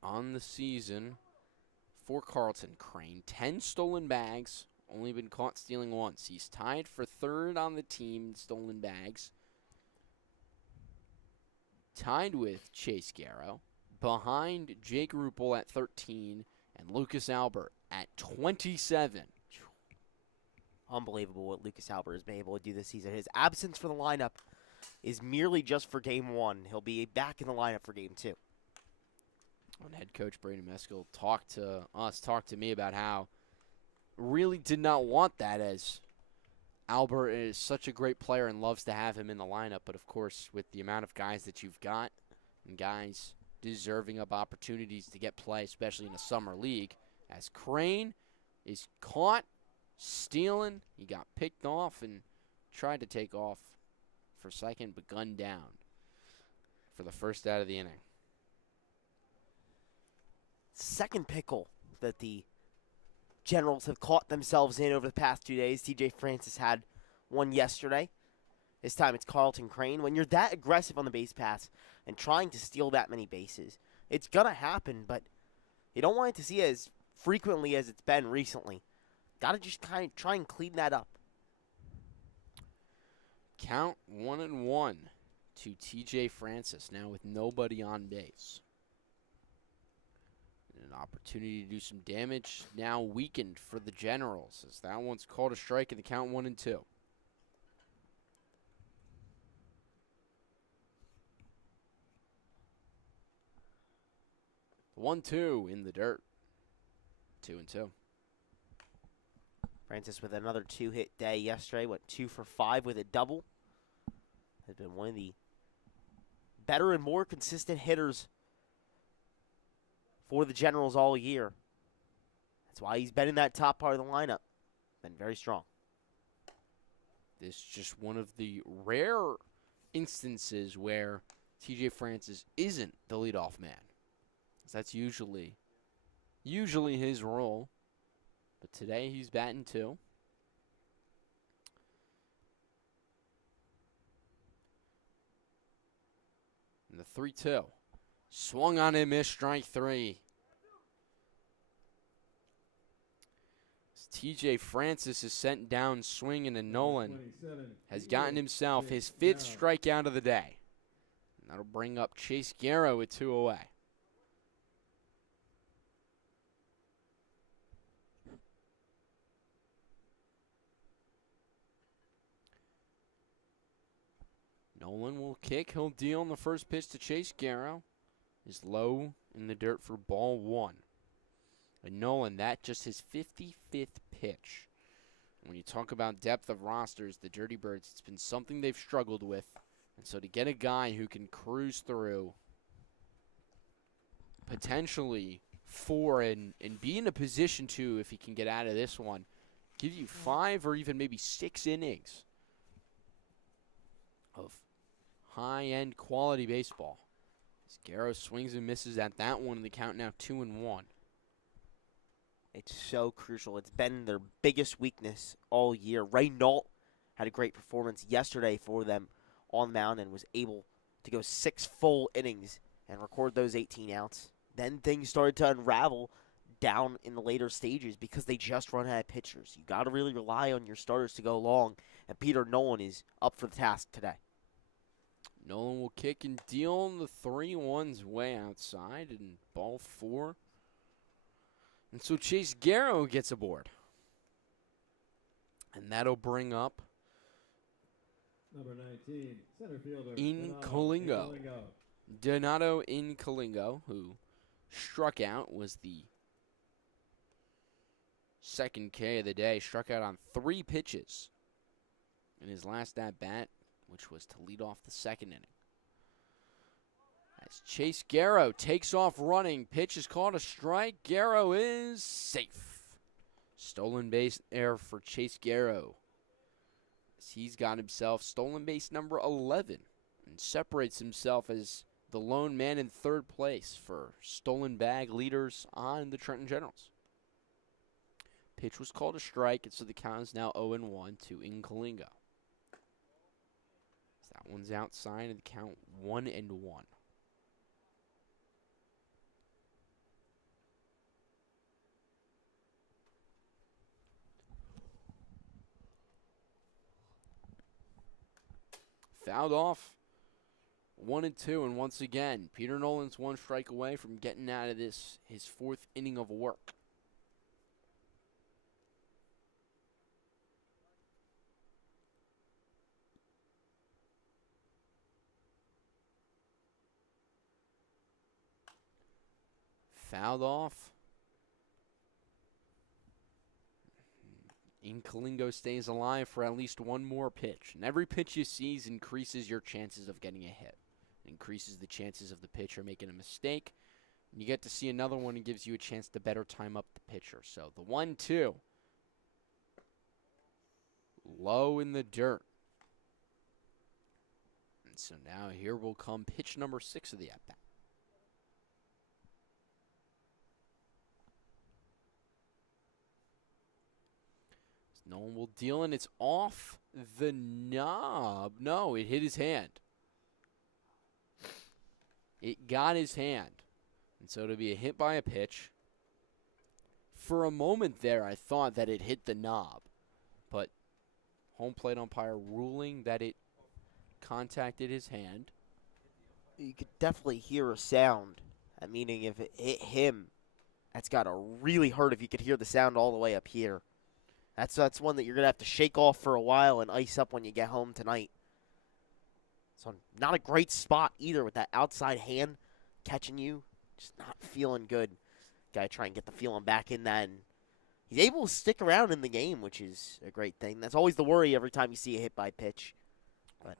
On the season for Carlton Crane, 10 stolen bags, only been caught stealing once. He's tied for third on the team in stolen bags. Tied with Chase Garrow, behind Jake Ruppel at 13 and Lucas Albert at 27. Unbelievable what Lucas Albert has been able to do this season. His absence from the lineup is merely just for Game 1. He'll be back in the lineup for Game 2. When head coach Brady Meskill talked to me about how really did not want that, as Albert is such a great player and loves to have him in the lineup. But, of course, with the amount of guys that you've got and guys deserving of opportunities to get play, especially in a summer league, as Crane is caught stealing. He got picked off and tried to take off for second, but gunned down for the first out of the inning. Second pickle that the Generals have caught themselves in over the past 2 days. T.J. Francis had one yesterday. This time it's Carlton Crane. When you're that aggressive on the base pass and trying to steal that many bases, it's going to happen, but you don't want it to see it as frequently as it's been recently. Got to just kind of try and clean that up. Count 1-1 to T.J. Francis, now with nobody on base. An opportunity to do some damage now weakened for the Generals, as that one's called a strike in the count 1-2. 1-2 in the dirt. 2-2. Francis with another 2-hit day yesterday. Went 2 for 5 with a double. Has been one of the better and more consistent hitters for the Generals all year. That's why he's been in that top part of the lineup. Been very strong. This is just one of the rare instances where T.J. Francis isn't the leadoff man. That's usually his role. But today he's batting 2. And the 3-2. Swung on him, missed strike 3. TJ Francis is sent down swinging, and Nolan 27, has gotten himself his 5th strikeout of the day. And that'll bring up Chase Garrow with 2 away. Nolan will kick. He'll deal on the first pitch to Chase Garrow. Is low in the dirt for ball 1. And Nolan, that just his 55th pitch. When you talk about depth of rosters, the Dirty Birds, it's been something they've struggled with. And so to get a guy who can cruise through potentially 4 and be in a position to, if he can get out of this one, give you 5 or even maybe 6 innings of high-end quality baseball. Garrow swings and misses at that one, and the count now 2-1. It's so crucial. It's been their biggest weakness all year. Raynald had a great performance yesterday for them on the mound and was able to go 6 full innings and record those 18 outs. Then things started to unravel down in the later stages because they just run out of pitchers. You got to really rely on your starters to go long, and Peter Nolan is up for the task today. Nolan will kick and deal. The 3-1's way outside, and ball 4. And so Chase Garrow gets aboard. And that'll bring up number 19, center fielder Incolingo. Donato Incolingo, who struck out, was the second K of the day. Struck out on 3 pitches in his last at-bat, which was to lead off the second inning. As Chase Garrow takes off running, pitch is called a strike. Garrow is safe. Stolen base there for Chase Garrow. As he's got himself stolen base number 11 and separates himself as the lone man in 3rd place for stolen bag leaders on the Trenton Generals. Pitch was called a strike, and so the count is now 0-1 to Incolingo. That one's outside, and the count 1-1. Fouled off. 1-2, and once again, Peter Nolan's 1 strike away from getting out of this, his 4th inning of work. Fouled off. Incolingo stays alive for at least 1 more pitch. And every pitch you see increases your chances of getting a hit. It increases the chances of the pitcher making a mistake. And you get to see another one and gives you a chance to better time up the pitcher. So the 1-2. Low in the dirt. And so now here will come pitch number 6 of the at-bat. Nolan will deal, and it's off the knob. No, it hit his hand. It got his hand. And so it'll be a hit by a pitch. For a moment there, I thought that it hit the knob. But home plate umpire ruling that it contacted his hand. You could definitely hear a sound. Meaning if it hit him, that's got to really hurt if you could hear the sound all the way up here. That's one that you're going to have to shake off for a while and ice up when you get home tonight. So not a great spot either with that outside hand catching you. Just not feeling good. Got to try and get the feeling back in that. And he's able to stick around in the game, which is a great thing. That's always the worry every time you see a hit by pitch. But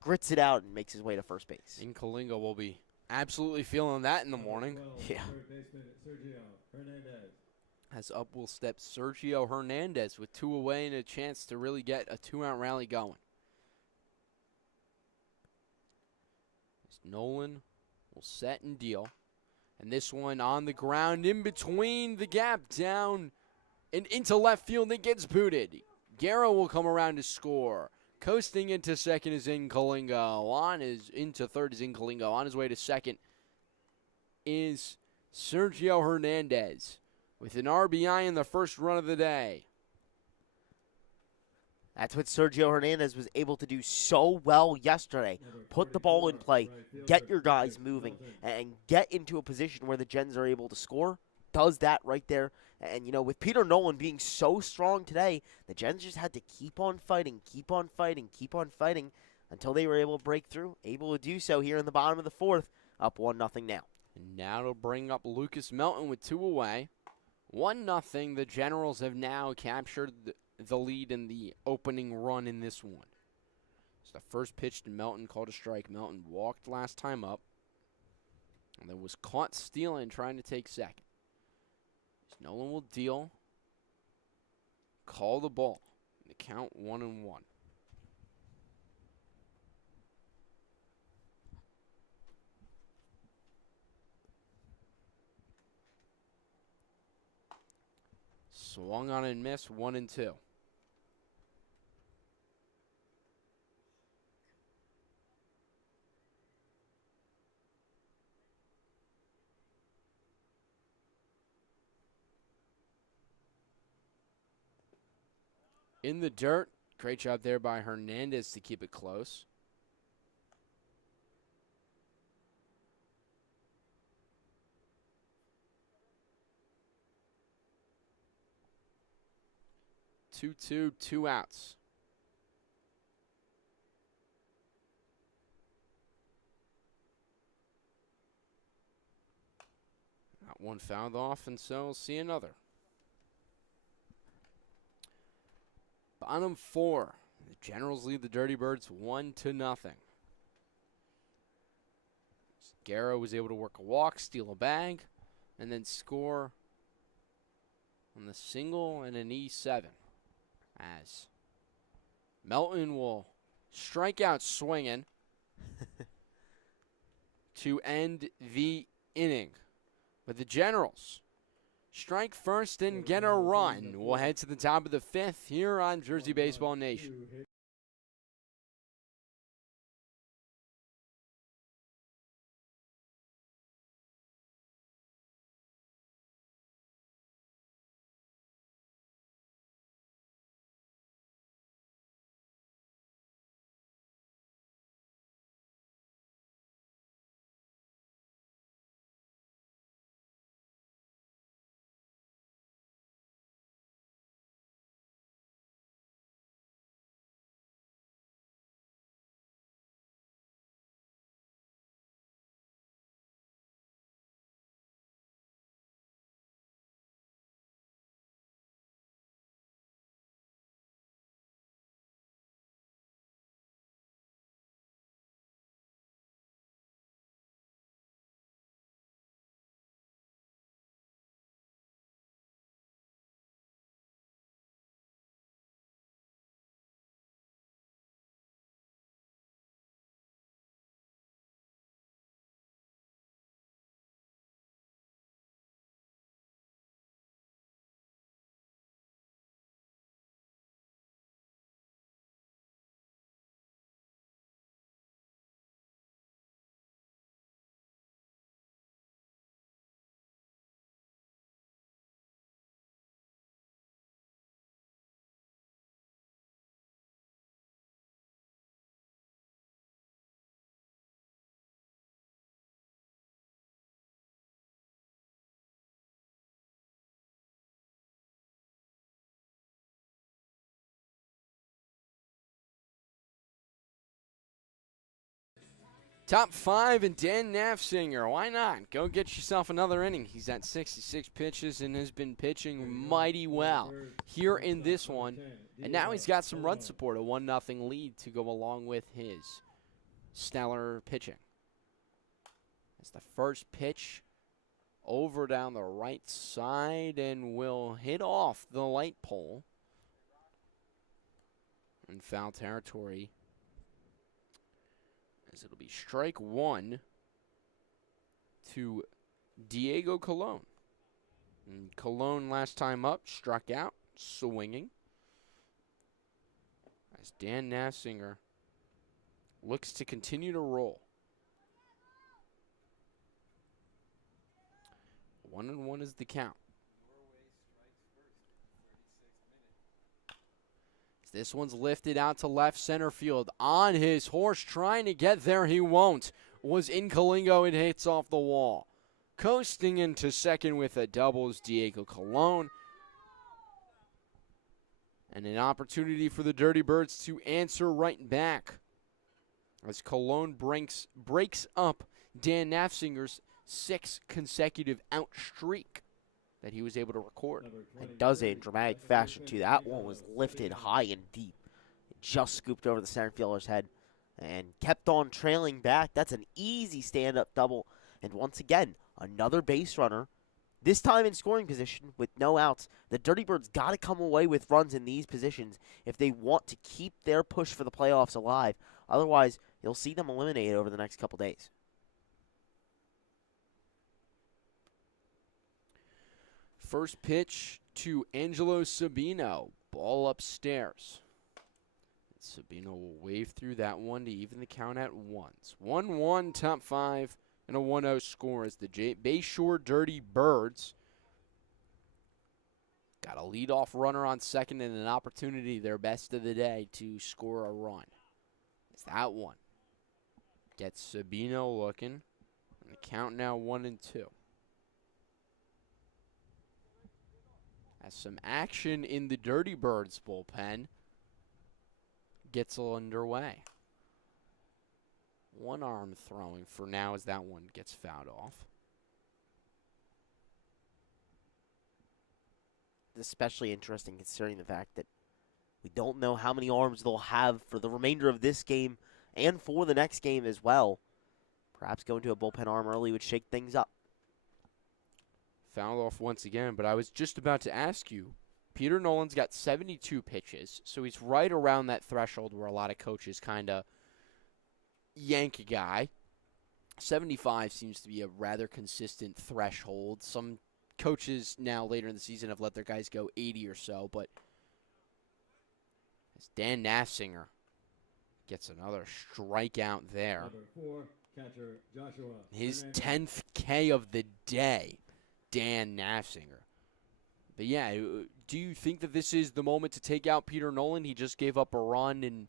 grits it out and makes his way to first base. Incolingo will be absolutely feeling that in the morning. Yeah. Third baseman Sergio Hernandez. As up will step Sergio Hernandez with 2 away and a chance to really get a 2-out rally going. As Nolan will set and deal. And this one on the ground in between the gap down and into left field, and it gets booted. Garrow will come around to score. Coasting into second is Incolingo. Into third is Incolingo. On his way to second is Sergio Hernandez with an RBI in the first run of the day. That's what Sergio Hernandez was able to do so well yesterday. Put the ball in play, get your guys moving, and get into a position where the Gens are able to score. Does that right there. And, you know, with Peter Nolan being so strong today, the Gens just had to keep on fighting, keep on fighting, keep on fighting until they were able to break through. Able to do so here in the bottom of the fourth, up 1-0 now. And now it'll bring up Lucas Melton with 2 away. 1-0. The Generals have now captured the lead in the opening run in this one. It's the first pitch to Melton, called a strike. Melton walked last time up, and then was caught stealing, trying to take second. So Nolan will deal, call the ball, and the count 1-1. Swung on and missed, 1-2. In the dirt, great job there by Hernandez to keep it close. Two, 2 outs. Got one fouled off, and so we'll see another. Bottom 4. The Generals lead the Dirty Birds 1-0. Guerra was able to work a walk, steal a bag, and then score on the single and an E7. As Melton will strike out swinging to end the inning. But the Generals strike first and get a run. We'll head to the top of the 5th here on Jersey Baseball Nation. Top 5 and Dan Nafsinger. Why not? Go get yourself another inning. He's at 66 pitches and has been pitching mighty well here in this one. And now he's got some run support, a 1-0 lead to go along with his stellar pitching. It's the first pitch over down the right side and will hit off the light pole in foul territory, as it'll be strike 1 to Diego Colon. And Colon last time up struck out, swinging, as Dan Nafsinger looks to continue to roll. 1-1 is the count. This one's lifted out to left center field. On his horse, trying to get there, he won't. Was in Kalingo, it hits off the wall. Coasting into second with a double is Diego Colon. And an opportunity for the Dirty Birds to answer right back, as Colon breaks up Dan Nafsinger's 6 consecutive out streak that he was able to record. And does it in dramatic fashion, too. That one was lifted high and deep. It just scooped over the center fielder's head and kept on trailing back. That's an easy stand-up double. And once again, another base runner, this time in scoring position with no outs. The Dirty Birds got to come away with runs in these positions if they want to keep their push for the playoffs alive. Otherwise, you'll see them eliminated over the next couple days. First pitch to Angelo Sabino. Ball upstairs. Sabino will wave through that one to even the count at ones. 1-1, top 5, and a 1-0 score as the Bayshore Dirty Birds got a leadoff runner on second and an opportunity, their best of the day, to score a run. It's that one. Gets Sabino looking. And the count now 1-2. As some action in the Dirty Birds bullpen gets underway. One arm throwing for now as that one gets fouled off. Especially interesting considering the fact that we don't know how many arms they'll have for the remainder of this game and for the next game as well. Perhaps going to a bullpen arm early would shake things up. Fouled off once again, but I was just about to ask you, Peter Nolan's got 72 pitches, so he's right around that threshold where a lot of coaches kind of yank a guy. 75 seems to be a rather consistent threshold. Some coaches now later in the season have let their guys go 80 or so, but as Dan Nafsinger gets another strikeout there. Number 4, catcher Joshua. His 10th K of the day, Dan Nafsinger. But yeah, do you think that this is the moment to take out Peter Nolan? He just gave up a run and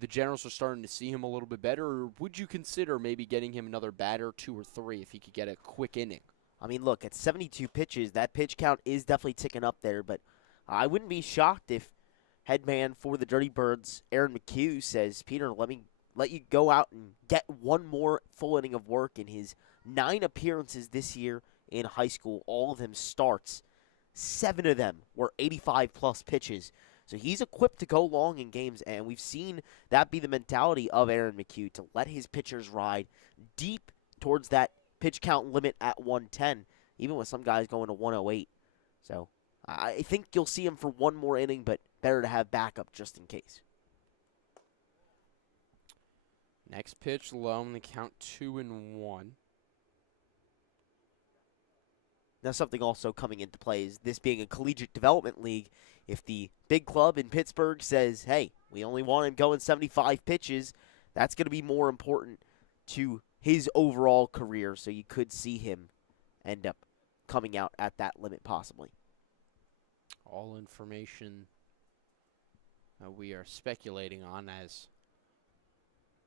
the Generals are starting to see him a little bit better, or would you consider maybe getting him another batter, 2 or 3, if he could get a quick inning? I mean, look, at 72 pitches, that pitch count is definitely ticking up there, but I wouldn't be shocked if headman for the Dirty Birds, Aaron McHugh, says, Peter, let you go out and get one more full inning of work in his 9 appearances this year in high school. All of them starts. 7 of them were 85-plus pitches. So he's equipped to go long in games, and we've seen that be the mentality of Aaron McHugh, to let his pitchers ride deep towards that pitch count limit at 110, even with some guys going to 108. So I think you'll see him for one more inning, but better to have backup just in case. Next pitch low, and the count 2-1. Now, something also coming into play is this being a collegiate development league. If the big club in Pittsburgh says, hey, we only want him going 75 pitches, that's going to be more important to his overall career. So you could see him end up coming out at that limit possibly. All information we are speculating on, as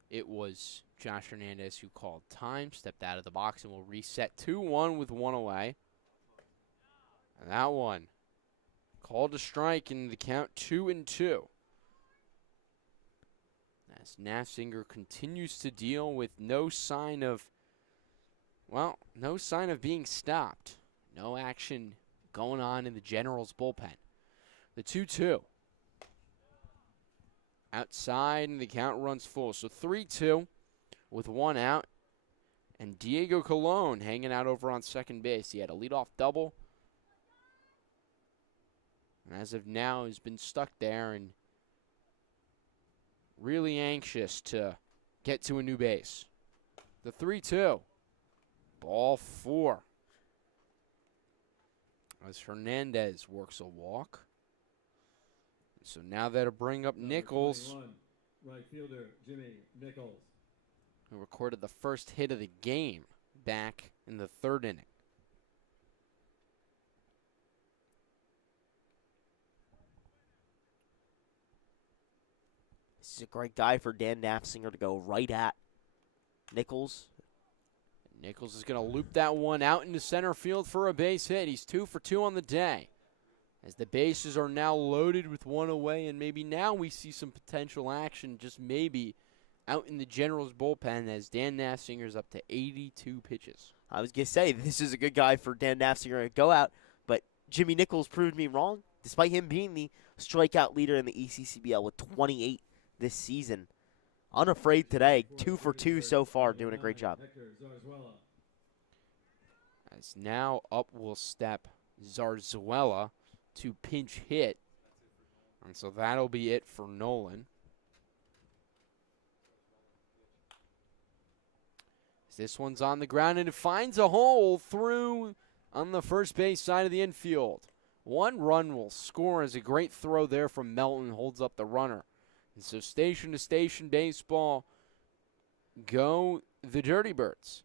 it was Josh Hernandez who called time, stepped out of the box, and will reset 2-1 with 1 away. And that one called a strike in the count 2-2. As Nafsinger continues to deal with no sign of being stopped. No action going on in the Generals bullpen. The 2-2. Outside, and the count runs full. So 3-2 with 1 out. And Diego Colon hanging out over on second base. He had a leadoff double. And as of now, he's been stuck there and really anxious to get to a new base. The 3-2. Ball 4. As Hernandez works a walk. So now that'll bring up Nichols, right fielder Jimmy Nichols, who recorded the first hit of the game back in the 3rd inning. This is a great guy for Dan Nafziger to go right at Nichols. Nichols is going to loop that one out into center field for a base hit. He's 2 for 2 on the day. As the bases are now loaded with one away, and maybe now we see some potential action, just maybe, out in the Generals bullpen as Dan Nafziger's up to 82 pitches. I was going to say, this is a good guy for Dan Nafziger to go out, but Jimmy Nichols proved me wrong, despite him being the strikeout leader in the ECCBL with 28 this season. Unafraid today, 2 for 2 so far, doing a great job. As now up will step Zarzuela to pinch hit. And so that'll be it for Nolan. This one's on the ground, and it finds a hole through on the first base side of the infield. 1 run will score as a great throw there from Melton holds up the runner. And so station-to-station baseball go the Dirty Birds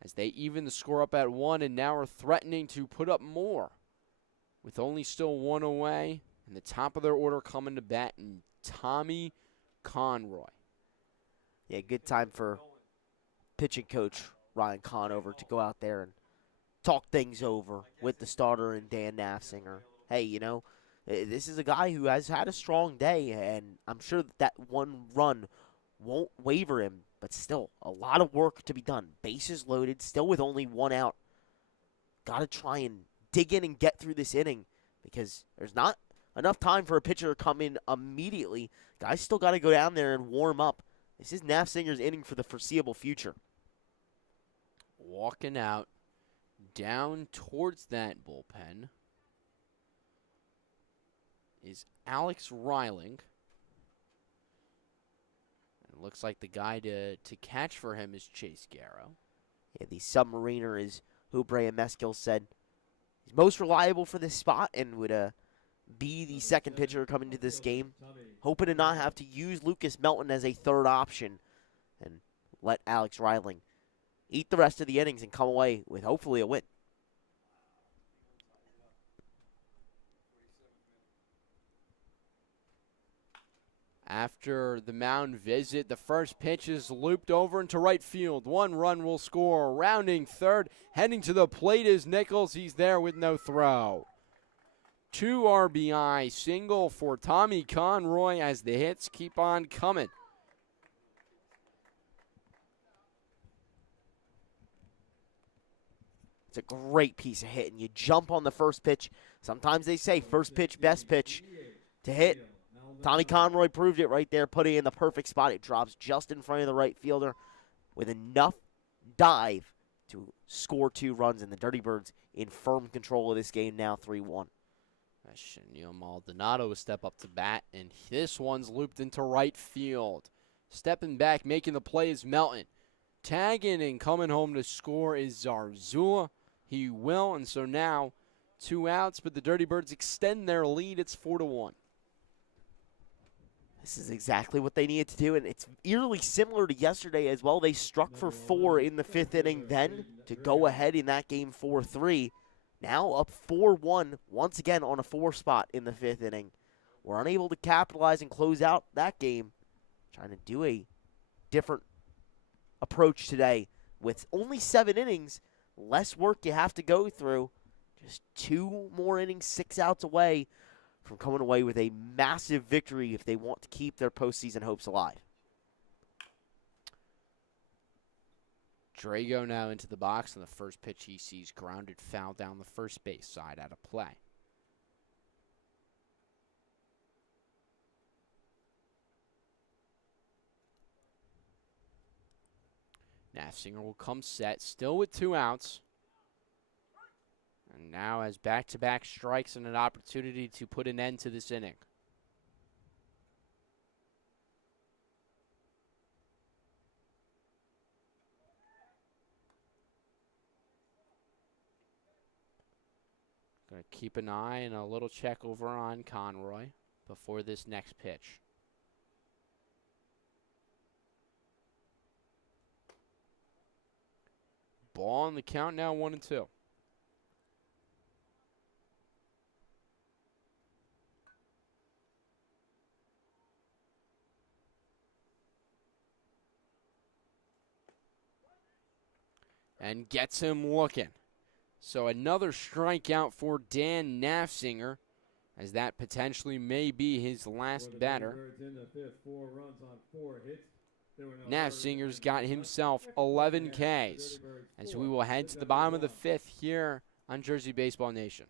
as they even the score up at 1 and now are threatening to put up more with only still 1 away. And the top of their order coming to bat in Tommy Conroy. Yeah, good time for pitching coach Ryan Conover to go out there and talk things over with the starter and Dan Nafziger. Hey, you know, this is a guy who has had a strong day, and I'm sure that 1 run won't waver him, but still a lot of work to be done. Bases loaded, still with only 1 out. Got to try and dig in and get through this inning because there's not enough time for a pitcher to come in immediately. Guys still got to go down there and warm up. This is Nafziger's inning for the foreseeable future. Walking out down towards that bullpen is Alex Reiling. And it looks like the guy to catch for him is Chase Garrow. Yeah, the submariner is who Brian Meskill said he's most reliable for this spot and would be the second pitcher coming to this game. Hoping to not have to use Lucas Melton as a third option and let Alex Reiling eat the rest of the innings and come away with hopefully a win. After the mound visit, the first pitch is looped over into right field. 1 run will score. Rounding third, heading to the plate is Nichols. He's there with no throw. 2 RBI single for Tommy Conroy as the hits keep on coming. It's a great piece of hitting. You jump on the first pitch. Sometimes they say first pitch, best pitch to hit. Tommy Conroy proved it right there, putting it in the perfect spot. It drops just in front of the right fielder with enough dive to score 2 runs, and the Dirty Birds in firm control of this game now, 3-1. Neil Maldonado will step up to bat, and this one's looped into right field. Stepping back, making the play is Melton. Tagging and coming home to score is Zarzula. He will, and so now 2 outs, but the Dirty Birds extend their lead. It's 4-1. This is exactly what they needed to do, and it's eerily similar to yesterday as well. They struck for 4 in the 5th inning then to go ahead in that game 4-3. Now up 4-1 once again on a 4 spot in the 5th inning. We're unable to capitalize and close out that game. Trying to do a different approach today with only 7 innings, less work you have to go through. Just 2 more innings, 6 outs away from coming away with a massive victory if they want to keep their postseason hopes alive. Drago now into the box, and the first pitch he sees grounded foul down the first base side out of play. Nafziger will come set, still with 2 outs. And now has back-to-back strikes and an opportunity to put an end to this inning. Going to keep an eye and a little check over on Conroy before this next pitch. Ball on the count now, 1-2. and gets him looking. So another strikeout for Dan Nafziger, as that potentially may be his last batter. Nafzinger's got himself 11 Ks, as we will head to the bottom of the 5th here on Jersey Baseball Nation.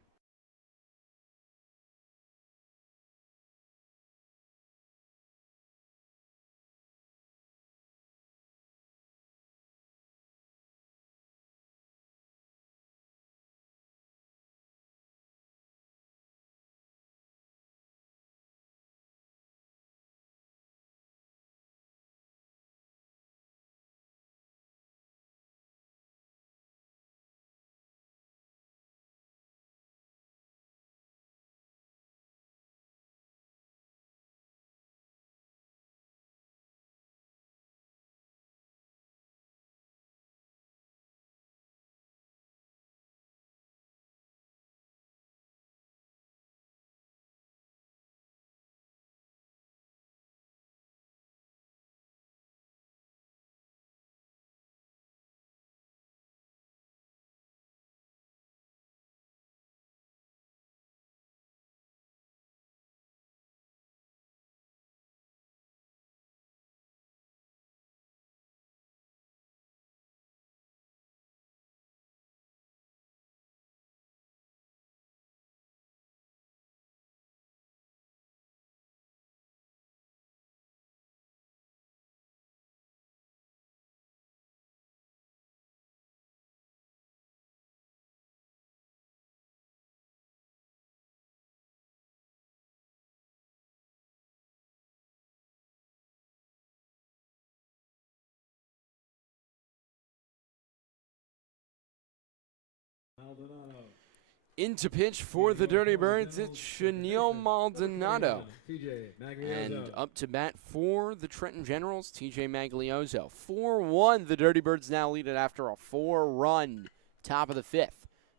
In to pitch for the Dirty Birds, it's Chenille Maldonado. And up to bat for the Trenton Generals, TJ Magliozzo. 4-1, the Dirty Birds now lead it after a 4-run top of the 5th.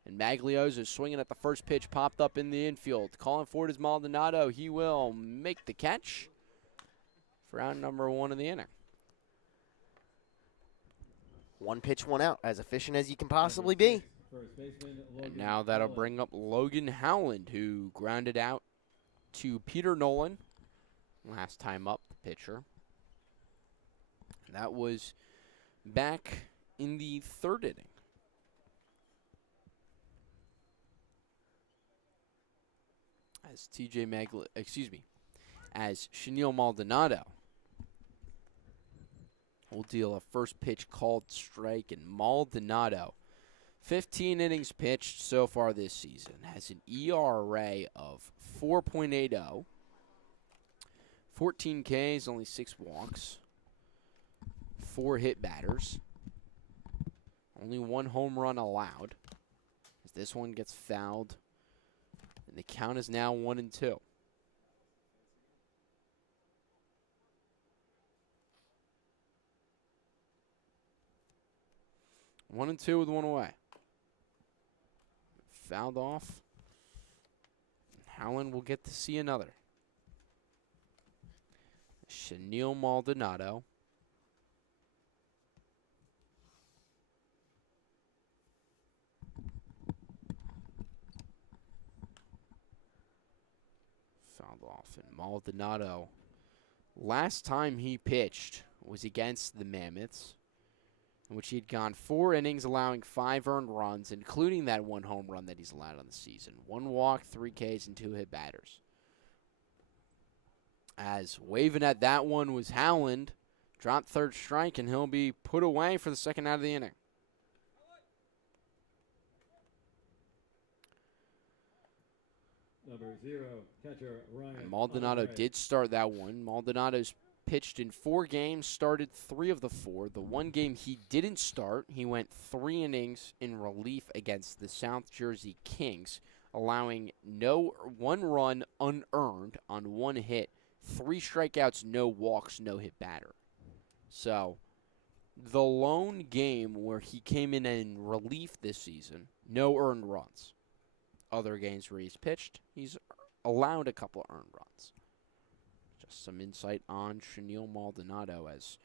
And Magliozzo swinging at the first pitch, popped up in the infield. Calling for it is Maldonado. He will make the catch for out number 1 of the inning. 1 pitch, 1 out, as efficient as you can possibly be. And now that'll bring up Logan Howland, who grounded out to Peter Nolan last time up, the pitcher. That was back in the 3rd inning. As Chenille Maldonado will deal a first pitch called strike, and Maldonado, 15 innings pitched so far this season, has an ERA of 4.80, 14 Ks, only 6 walks, 4 hit batters, only 1 home run allowed, as this one gets fouled, and the count is now 1-2. One and two with 1 away. Fouled off. Howland will get to see another. Chenille Maldonado. Fouled off. And Maldonado, last time he pitched was against the Mammoths, in which he had gone 4 innings, allowing 5 earned runs, including that 1 home run that he's allowed on the season. 1 walk, 3 Ks, and 2 hit batters. As waving at that one was Howland, dropped 3rd strike, and he'll be put away for the 2nd out of the inning. Number 0, catcher Ryan. And Maldonado did start that one. Maldonado's pitched in 4 games, started 3 of the 4. The 1 game he didn't start, he went 3 innings in relief against the South Jersey Kings, allowing 1 run unearned on 1 hit, 3 strikeouts, no walks, no hit batter. So, the lone game where he came in relief this season, no earned runs. Other games where he's pitched, he's allowed a couple of earned runs. Just some insight on Chenille Maldonado as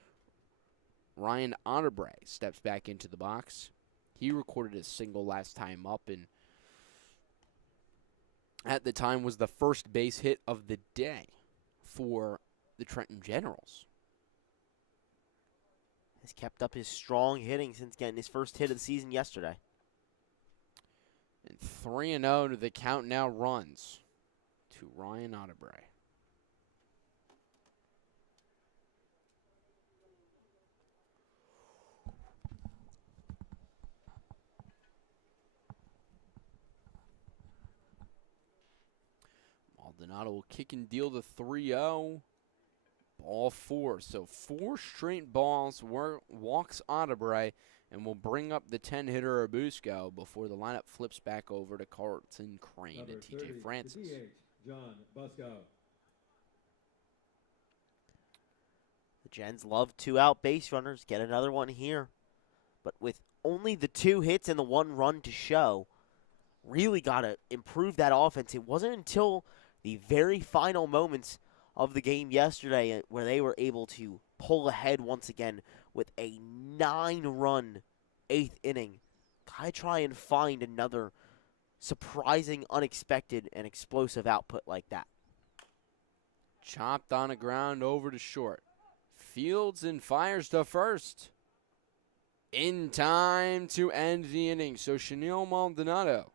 Ryan Otterbrae steps back into the box He recorded a single last time up, and at the time was the first base hit of the day for the Trenton Generals. Has kept up his strong hitting since getting his first hit of the season yesterday. And 3-0 to the count now runs to Ryan Otterbray. Maldonado will kick and deal the 3-0. Ball 4. So 4 straight balls walks Otterbray and will bring up the 10-hitter Abusco before the lineup flips back over to Carlton Crane and T.J. Francis. John Busco. The Gens love 2-out base runners. Get another one here. But with only the 2 hits and the 1 run to show, really got to improve that offense. It wasn't until the very final moments of the game yesterday where they were able to pull ahead once again with a 9-run 8th inning. Gotta try and find another surprising, unexpected, and explosive output like that. Chopped on the ground over to short. Fields and fires to first. In time to end the inning. So Chenille Maldonado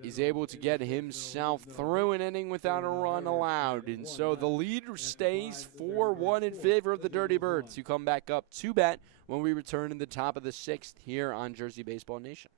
is able to get himself through an inning without a run allowed. And so the lead stays 4-1 in favor of the Dirty Birds, who come back up to bat when we return in the top of the 6th here on Jersey Baseball Nation.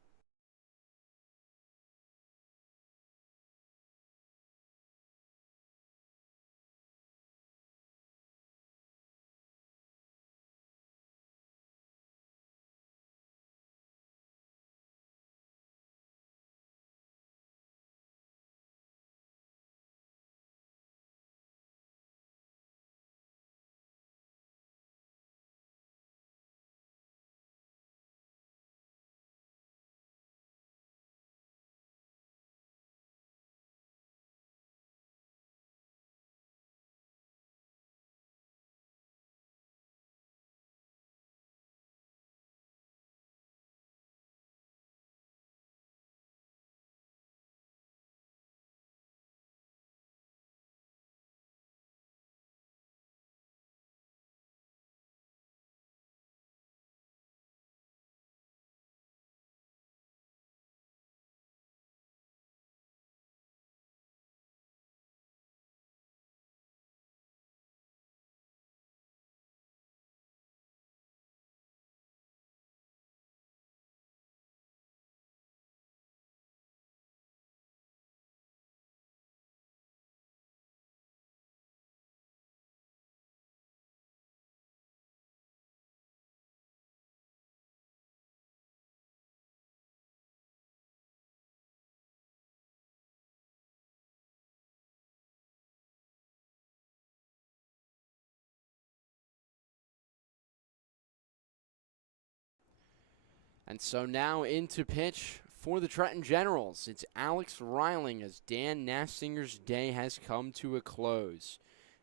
And so now into pitch for the Trenton Generals. It's Alex Reiling as Dan Nafsinger's day has come to a close.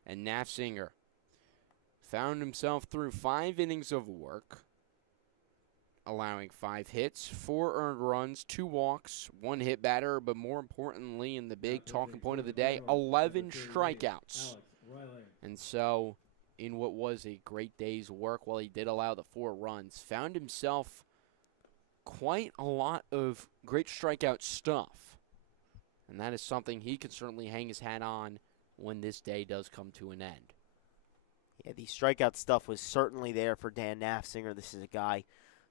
And Nafsinger found himself through 5 innings of work, allowing 5 hits, 4 earned runs, 2 walks, 1 hit batter, but more importantly, in the big talking point of the day, 11 strikeouts. And so, in what was a great day's work, while he did allow the 4 runs, found himself quite a lot of great strikeout stuff. And that is something he can certainly hang his hat on when this day does come to an end. Yeah, the strikeout stuff was certainly there for Dan Nafsinger. This is a guy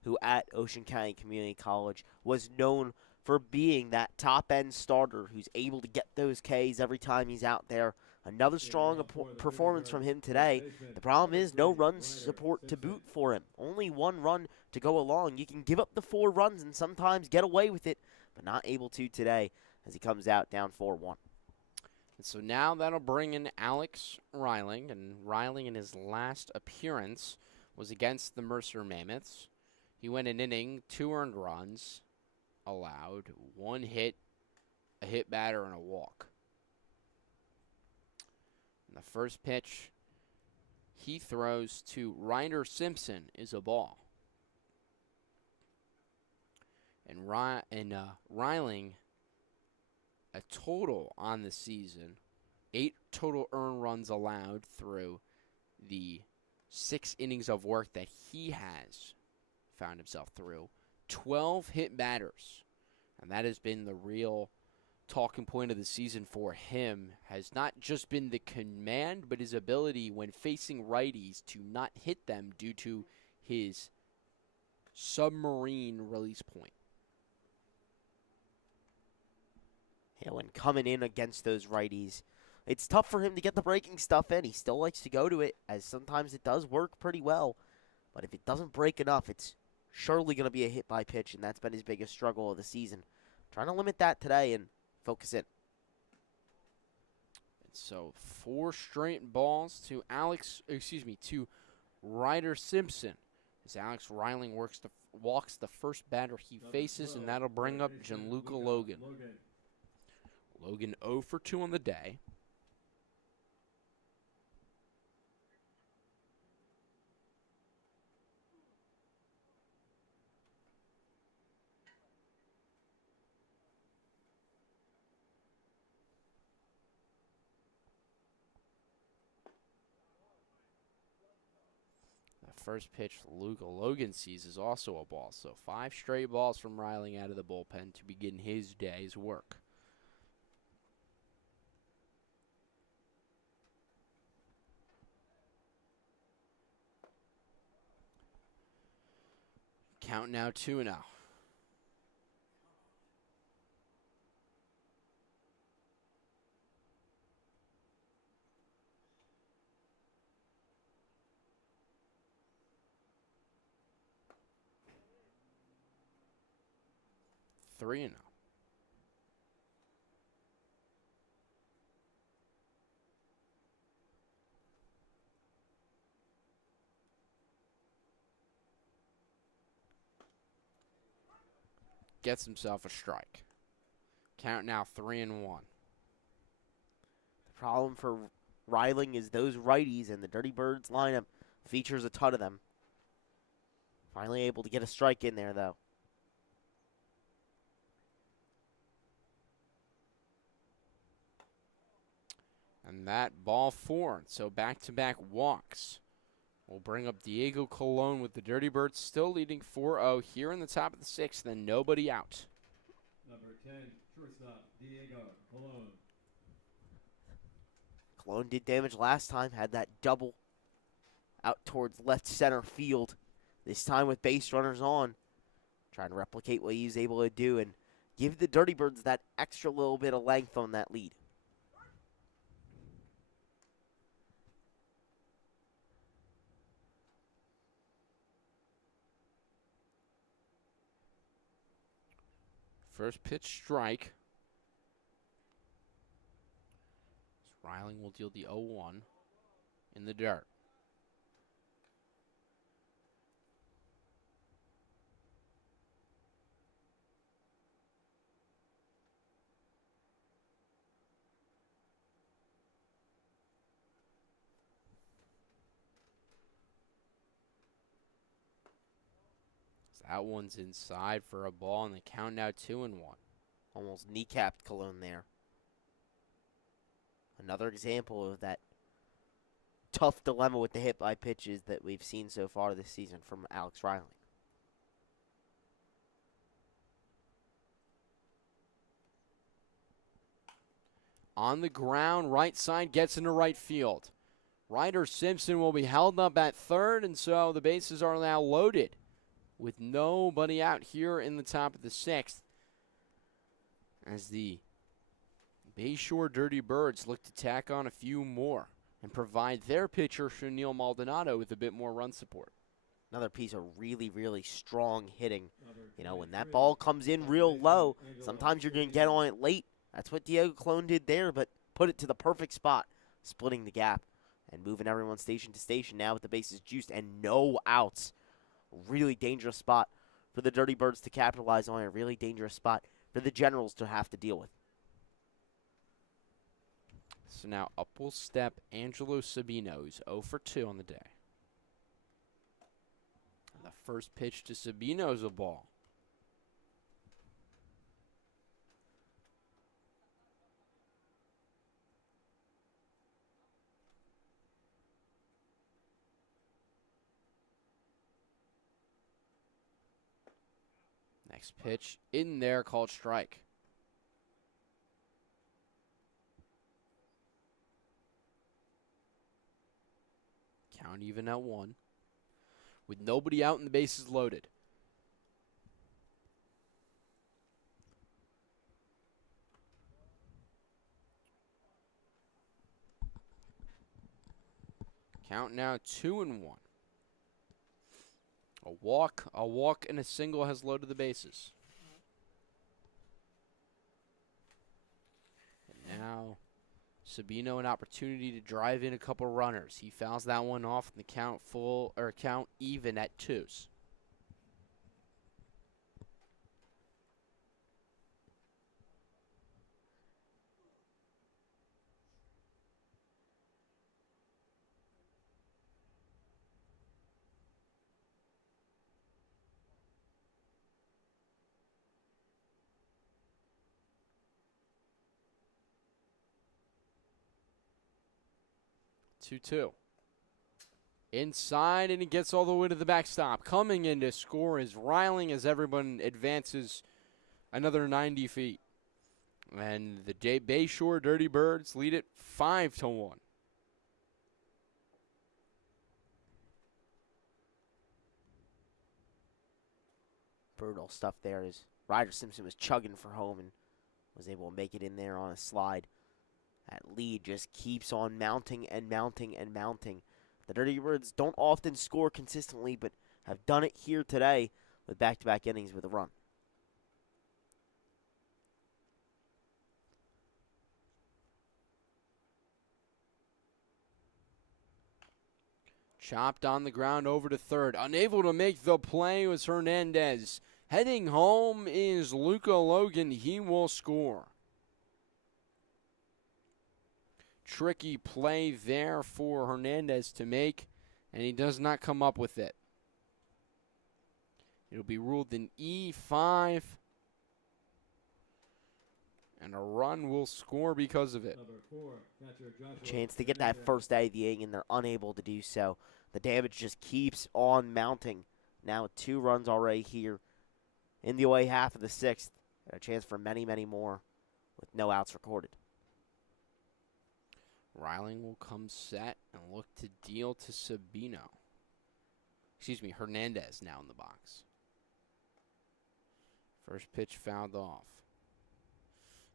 who at Ocean County Community College was known for being that top-end starter who's able to get those Ks every time he's out there. Another strong performance from him today. The problem is no run support to boot for him. Only 1 run to go along. You can give up the 4 runs and sometimes get away with it, but not able to today as he comes out down 4-1. And so now that'll bring in Alex Reiling, and Reiling in his last appearance was against the Mercer Mammoths. He went an inning, 2 earned runs allowed, 1 hit, a hit batter, and a walk. And the first pitch he throws to Ryder Simpson is a ball. and Reiling a total on the season, 8 total earned runs allowed through the 6 innings of work that he has found himself through. 12 hit batters, and that has been the real talking point of the season for him. Has not just been the command, but his ability when facing righties to not hit them due to his submarine release point. Yeah, when coming in against those righties, it's tough for him to get the breaking stuff in. He still likes to go to it, as sometimes it does work pretty well. But if it doesn't break enough, it's surely going to be a hit by pitch, and that's been his biggest struggle of the season. Trying to limit that today and focus in. And so 4 straight balls to Ryder Simpson. As Alex Reiling walks the first batter he faces, and that'll bring up Gianluca Logan. Logan 0 for 2 on the day. The first pitch Luca Logan sees is also a ball. So 5 straight balls from Reiling out of the bullpen to begin his day's work. Count now 2-0. Three and 0. Gets himself a strike. Count now 3-1. The problem for Reiling is those righties, and the Dirty Birds lineup features a ton of them. Finally able to get a strike in there, though. And that ball 4. So back-to-back walks will bring up Diego Colon with the Dirty Birds still leading 4-0 here in the top of the 6th, then nobody out. Number 10, shortstop, Diego Colon. Colon did damage last time, had that double out towards left center field. This time with base runners on, trying to replicate what he was able to do and give the Dirty Birds that extra little bit of length on that lead. First pitch strike. So Reiling will deal the 0-1 in the dirt. That one's inside for a ball, and the count now 2-1. Almost kneecapped Colon there. Another example of that tough dilemma with the hit by pitches that we've seen so far this season from Alex Reiling. On the ground, right side gets into right field. Ryder Simpson will be held up at third, and so the bases are now loaded with nobody out here in the top of the 6th as the Bayshore Dirty Birds look to tack on a few more and provide their pitcher, Shanil Maldonado, with a bit more run support. Another piece of really, really strong hitting. You know, when that ball comes in real low, sometimes you're going to get on it late. That's what Diego Colon did there, but put it to the perfect spot, splitting the gap and moving everyone station to station now with the bases juiced and no outs. Really dangerous spot for the Dirty Birds to capitalize on. A really dangerous spot for the Generals to have to deal with. So now up will step Angelo Sabino, who's 0 for 2 on the day. And the first pitch to Sabino is a ball. Next pitch in there, called strike. Count even at 1. With nobody out and the bases loaded. Count now 2-1. A walk, and a single has loaded the bases. And now Sabino an opportunity to drive in a couple runners. He fouls that one off, and the count even at 2s. Two. Inside, and he gets all the way to the backstop. Coming in to score is Riling as everyone advances another 90 feet. And the Bayshore Dirty Birds lead it 5-1. Brutal stuff there as Ryder Simpson was chugging for home and was able to make it in there on a slide. That lead just keeps on mounting and mounting and mounting. The Dirty Birds don't often score consistently, but have done it here today with back-to-back innings with a run. Chopped on the ground over to third. Unable to make the play was Hernandez. Heading home is Luca Logan. He will score. Tricky play there for Hernandez to make, and he does not come up with it. It'll be ruled an E5, and a run will score because of it. Chance to get that first out of the inning, and they're unable to do so. The damage just keeps on mounting. Now 2 runs already here in the away half of the 6th. A chance for many, many more with no outs recorded. Riling will come set and look to deal to Sabino. Hernandez now in the box. First pitch fouled off.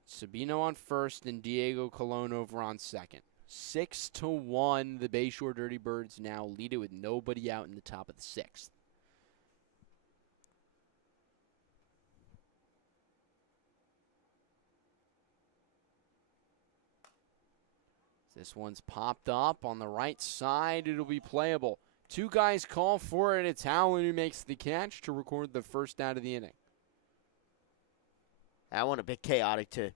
Sabino on first and Diego Colon over on second. 6-1, the Bayshore Dirty Birds now lead it with nobody out in the top of the 6th. This one's popped up on the right side. It'll be playable. 2 guys call for it. It's Allen who makes the catch to record the first out of the inning. That one a bit chaotic to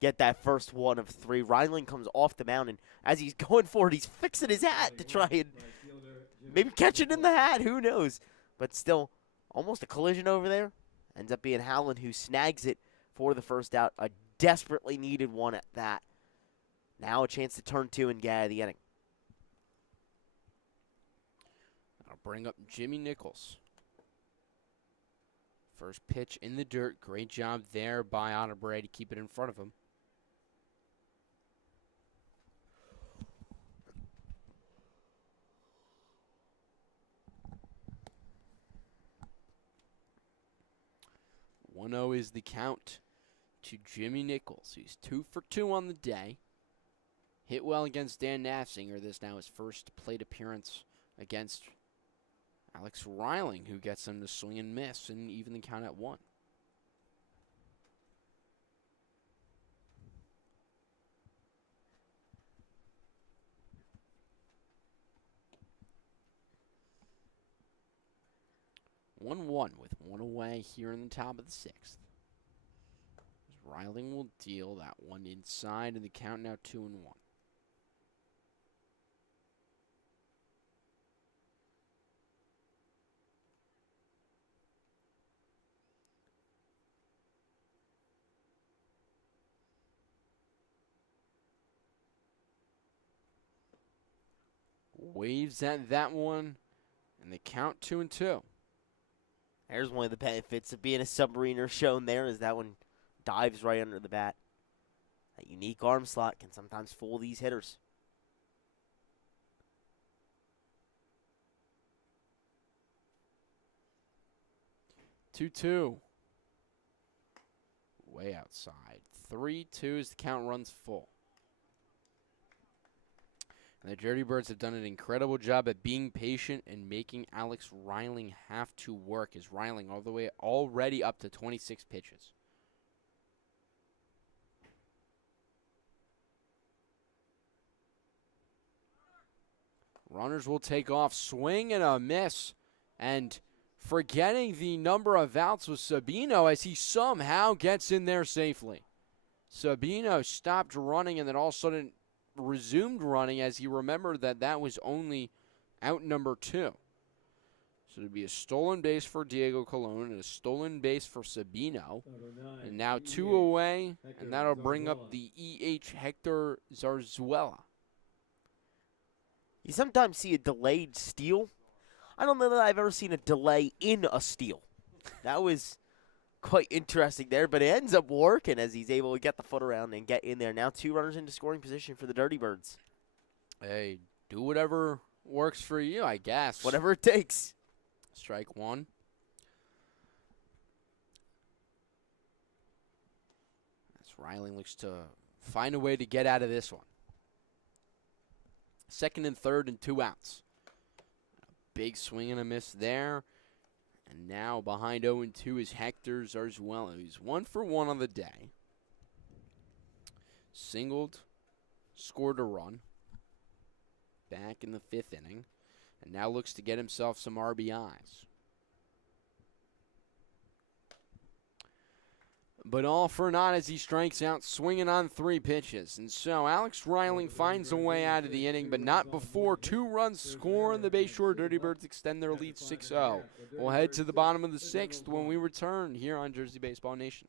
get that first one of 3. Riling comes off the mound, and as he's going for it, he's fixing his hat to try and maybe catch it in the hat. Who knows? But still, almost a collision over there. Ends up being Howland who snags it for the first out. A desperately needed one at that. Now a chance to turn 2 and get out of the inning. I'll bring up Jimmy Nichols. First pitch in the dirt. Great job there by Otterbury to keep it in front of him. One-0 is the count to Jimmy Nichols. He's 2 for 2 on the day. Hit well against Dan Nafzinger. This now his first plate appearance against Alex Riling, who gets him to swing and miss and even the count at 1. One with 1 away here in the top of the 6th. Riling will deal that one inside, and the count now 2-1. Waves at that one, and the count 2-2. There's one of the benefits of being a submariner shown there, is that one dives right under the bat. That unique arm slot can sometimes fool these hitters. Two. Way outside. 3-2 as the count runs full. And the Dirty Birds have done an incredible job at being patient and making Alex Reiling have to work. Is Reiling all the way already up to 26 pitches. Runners will take off. Swing and a miss. And forgetting the number of outs with Sabino as he somehow gets in there safely. Sabino stopped running and then all of a sudden resumed running as he remembered that that was only out number 2. So it'd be a stolen base for Diego Colon and a stolen base for Sabino. And now 2 away, and that'll bring up the EH Hector Zarzuela. You sometimes see a delayed steal. I don't know that I've ever seen a delay in a steal. That was quite interesting there, but it ends up working as he's able to get the foot around and get in there. Now 2 runners into scoring position for the Dirty Birds. Hey, do whatever works for you, I guess. Whatever it takes. Strike 1. As Reiling looks to find a way to get out of this one. Second and third and 2 outs. Big swing and a miss there. And now behind 0-2 is Hector Zarzuela. He's 1 for 1 on the day. Singled, scored a run. Back in the 5th inning. And now looks to get himself some RBIs. But all for naught as he strikes out, swinging on 3 pitches. And so Alex Reiling finds a way out of the inning, but not before 2 runs score, and the Bayshore Dirty Birds extend their lead 6-0. We'll head to the bottom of the 6th when we return here on Jersey Baseball Nation.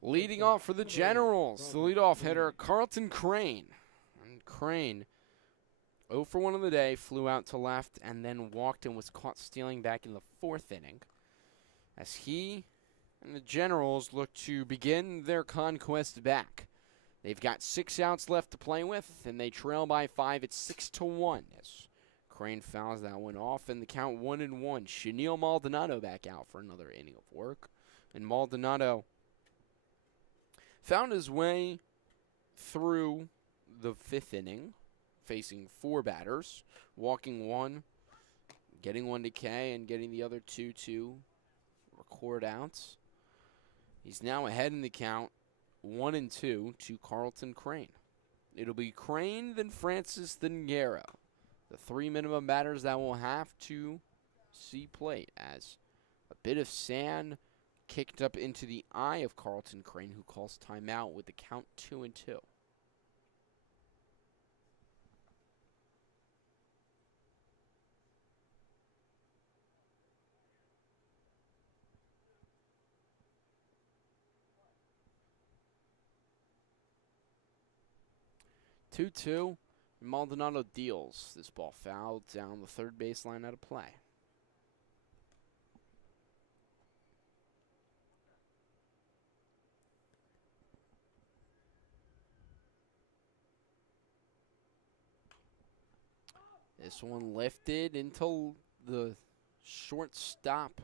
Leading off for the Generals, the leadoff hitter, Carlton Crane. And Crane, 0 for 1 on the day, flew out to left and then walked and was caught stealing back in the 4th inning. As he and the Generals look to begin their conquest back. They've got 6 outs left to play with, and they trail by 5 at 6-1. As Crane fouls that one off, and the count 1-1. Chenille Maldonado back out for another inning of work. And Maldonado found his way through the 5th inning, facing 4 batters, walking 1, getting 1 to K, and getting the other 2 to record outs. He's now ahead in the count, 1-2 to Carlton Crane. It'll be Crane, then Francis, then Guerra. The 3 minimum batters that will have to see plate as a bit of sand kicked up into the eye of Carlton Crane, who calls timeout with the count 2-2. 2-2. Maldonado deals. This ball fouled down the third baseline out of play. This one lifted into the shortstop.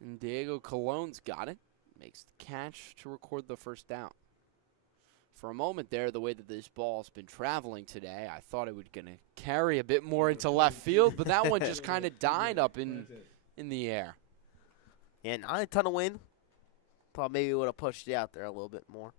And Diego Colon's got it. Makes the catch to record the first out. For a moment there, the way that this ball's been traveling today, I thought it was going to carry a bit more into left field, but that one just kind of died up in the air. Yeah, not a ton of wind. Thought maybe it would have pushed it out there a little bit more.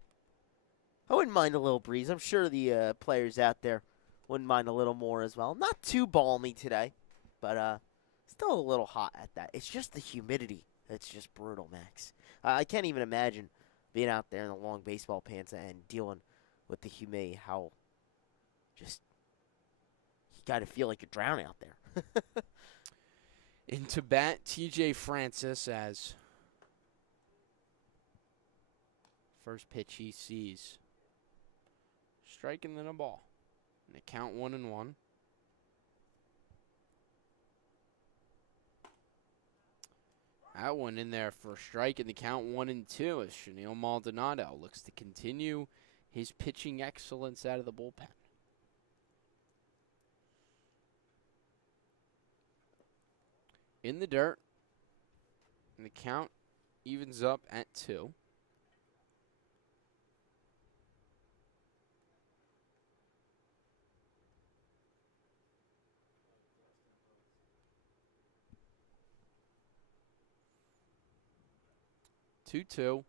I wouldn't mind a little breeze. I'm sure the players out there wouldn't mind a little more as well. Not too balmy today, but still a little hot at that. It's just the humidity that's just brutal, Max. I can't even imagine being out there in the long baseball pants and dealing with the humidity. How just you got to feel like you're drowning out there. Into bat, TJ Francis as first pitch he sees. Striking then a ball. And they count 1-1. That one in there for a strike, and the count 1-2 as Chenil Maldonado looks to continue his pitching excellence out of the bullpen. In the dirt, and the count evens up at 2. Two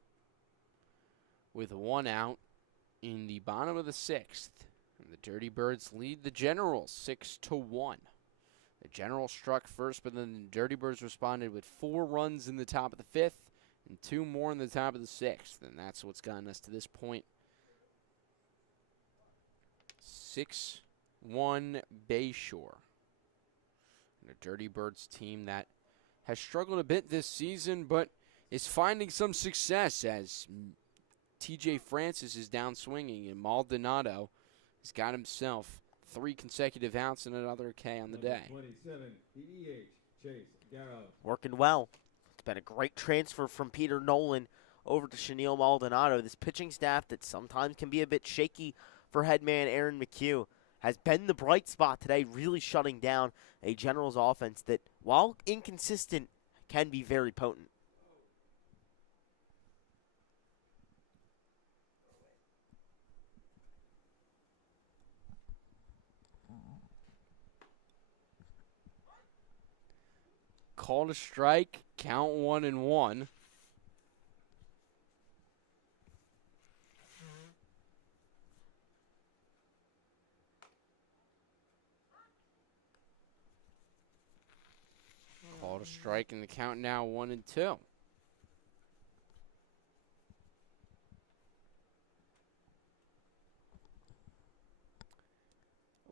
with 1 out in the bottom of the 6th. And the Dirty Birds lead the Generals 6-1. The Generals struck first, but then the Dirty Birds responded with 4 runs in the top of the 5th and 2 more in the top of the 6th. And that's what's gotten us to this point. 6-1 Bayshore. And a Dirty Birds team that has struggled a bit this season, but is finding some success as TJ Francis is down swinging, and Maldonado has got himself 3 consecutive outs and another K on the day. 27, DEH, Chase Garrow. Working well. It's been a great transfer from Peter Nolan over to Chenil Maldonado. This pitching staff that sometimes can be a bit shaky for headman Aaron McHugh has been the bright spot today, really shutting down a Generals offense that, while inconsistent, can be very potent. Called a strike, count 1-1. Called a strike, and the count now 1-2.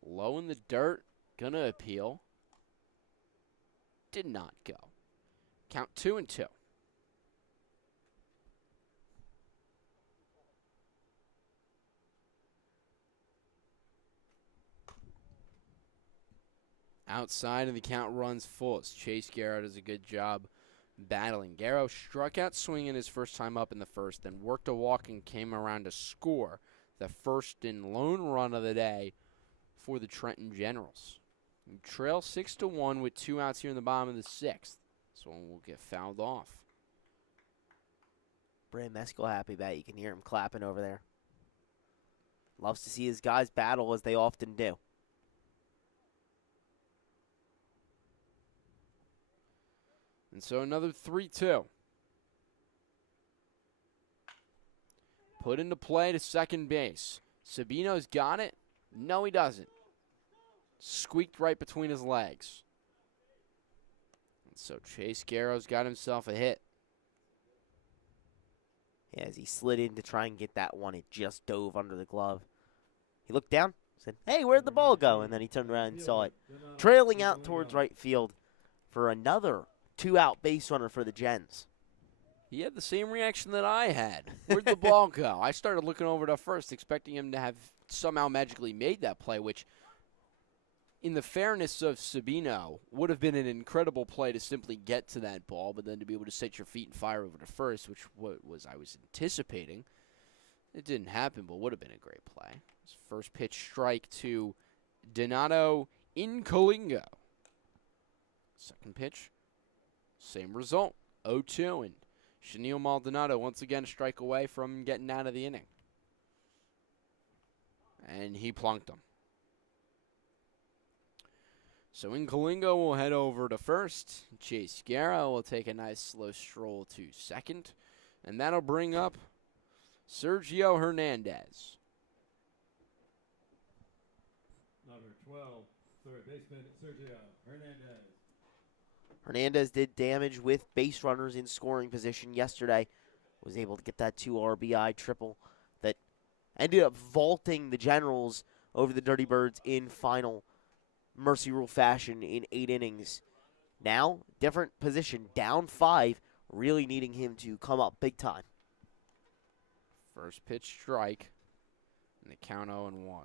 Low in the dirt, gonna appeal. Did not go. Count 2-2. Outside, and the count runs full as Chase Garrow does a good job battling. Garrow struck out swinging his first time up in the first, then worked a walk and came around to score the first and lone run of the day for the Trenton Generals. You trail 6-1 with 2 outs here in the bottom of the 6th. This one will get fouled off. Bray Meskel happy about it. You can hear him clapping over there. Loves to see his guys battle as they often do. And so another 3-2. Put into play to second base. Sabino's got it. No, he doesn't. Squeaked right between his legs. And so Chase Garrow's got himself a hit. Yeah, as he slid in to try and get that one, it just dove under the glove. He looked down, said, "Hey, where'd the ball go?" And then he turned around and saw it. Trailing out towards right field for another 2-out base runner for the Gens. He had the same reaction that I had. Where'd the ball go? I started looking over to first, expecting him to have somehow magically made that play, which, in the fairness of Sabino, would have been an incredible play to simply get to that ball, but then to be able to set your feet and fire over to first, which was I was anticipating. It didn't happen, but would have been a great play. First pitch strike to Donato Incolingo. Second pitch, same result, 0-2, and Shanil Maldonado once again a strike away from getting out of the inning. And he plunked him. So Incolingo will head over to first. Chase Guerra will take a nice slow stroll to second. And that'll bring up Sergio Hernandez. Number 12, third baseman Sergio Hernandez. Hernandez did damage with base runners in scoring position yesterday. Was able to get that 2 RBI triple that ended up vaulting the Generals over the Dirty Birds in final Mercy Rule fashion in 8 innings. Now, different position, down 5, really needing him to come up big time. First pitch strike, and the count 0-1.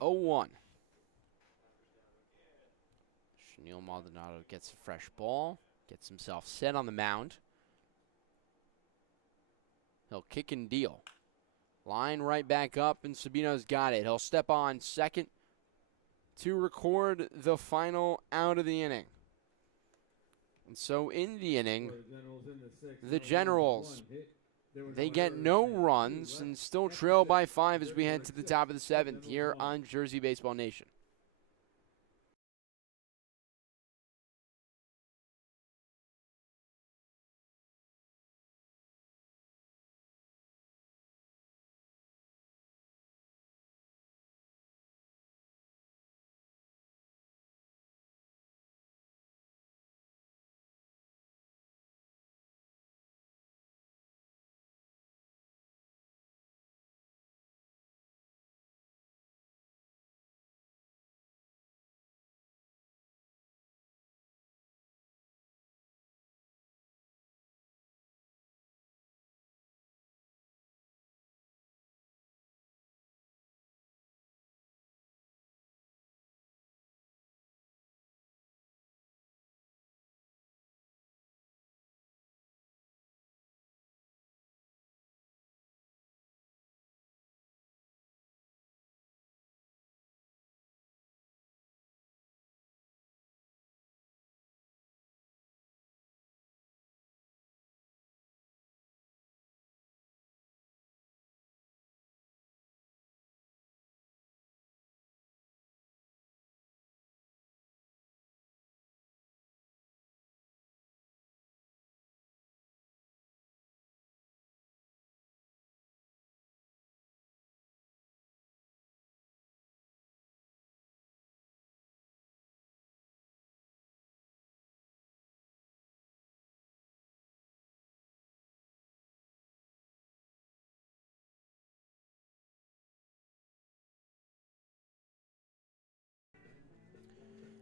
Oh, 1. Shanil Maldonado gets a fresh ball, gets himself set on the mound. He'll kick and deal. Line right back up, and Sabino's got it. He'll step on second to record the final out of the inning. And so in the inning, the Generals, they get no runs and still trail by 5 as we head to the top of the 7th here on Jersey Baseball Nation.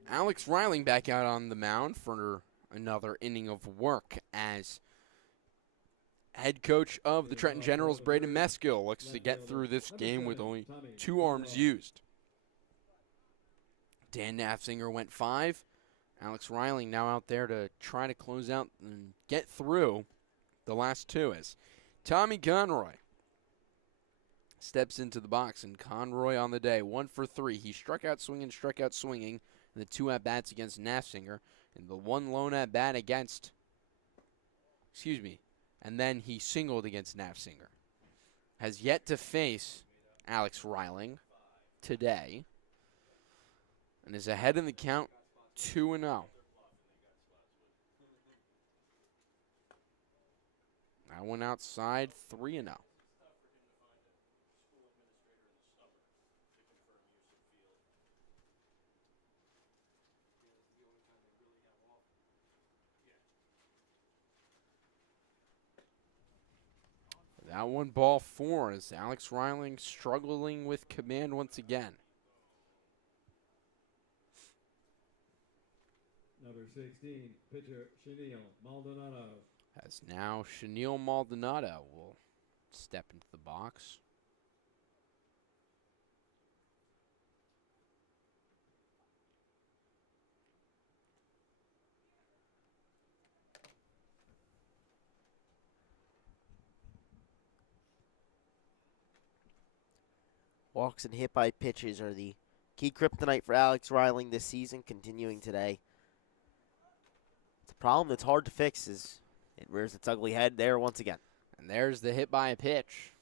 Alex Riling back out on the mound for another inning of work as head coach of the Trenton Generals, Braden Meskill, looks to get through this game with only 2 arms used. Dan Nafzinger went 5. Alex Riling now out there to try to close out and get through the last 2 as Tommy Conroy steps into the box, and Conroy on the day, 1 for 3. He struck out swinging, in the 2 at-bats against Nafziger, and the 1 lone at-bat against, and then he singled against Nafziger. Has yet to face Alex Reiling today, and is ahead in the count 2-0. That one outside 3-0. That one ball 4 is Alex Reiling struggling with command once again. Number 16, pitcher Chenille Maldonado. As now Chenille Maldonado will step into the box. Walks and hit by pitches are the key kryptonite for Alex Reiling this season, continuing today. It's a problem that's hard to fix as it rears its ugly head there once again. And there's the hit by a pitch.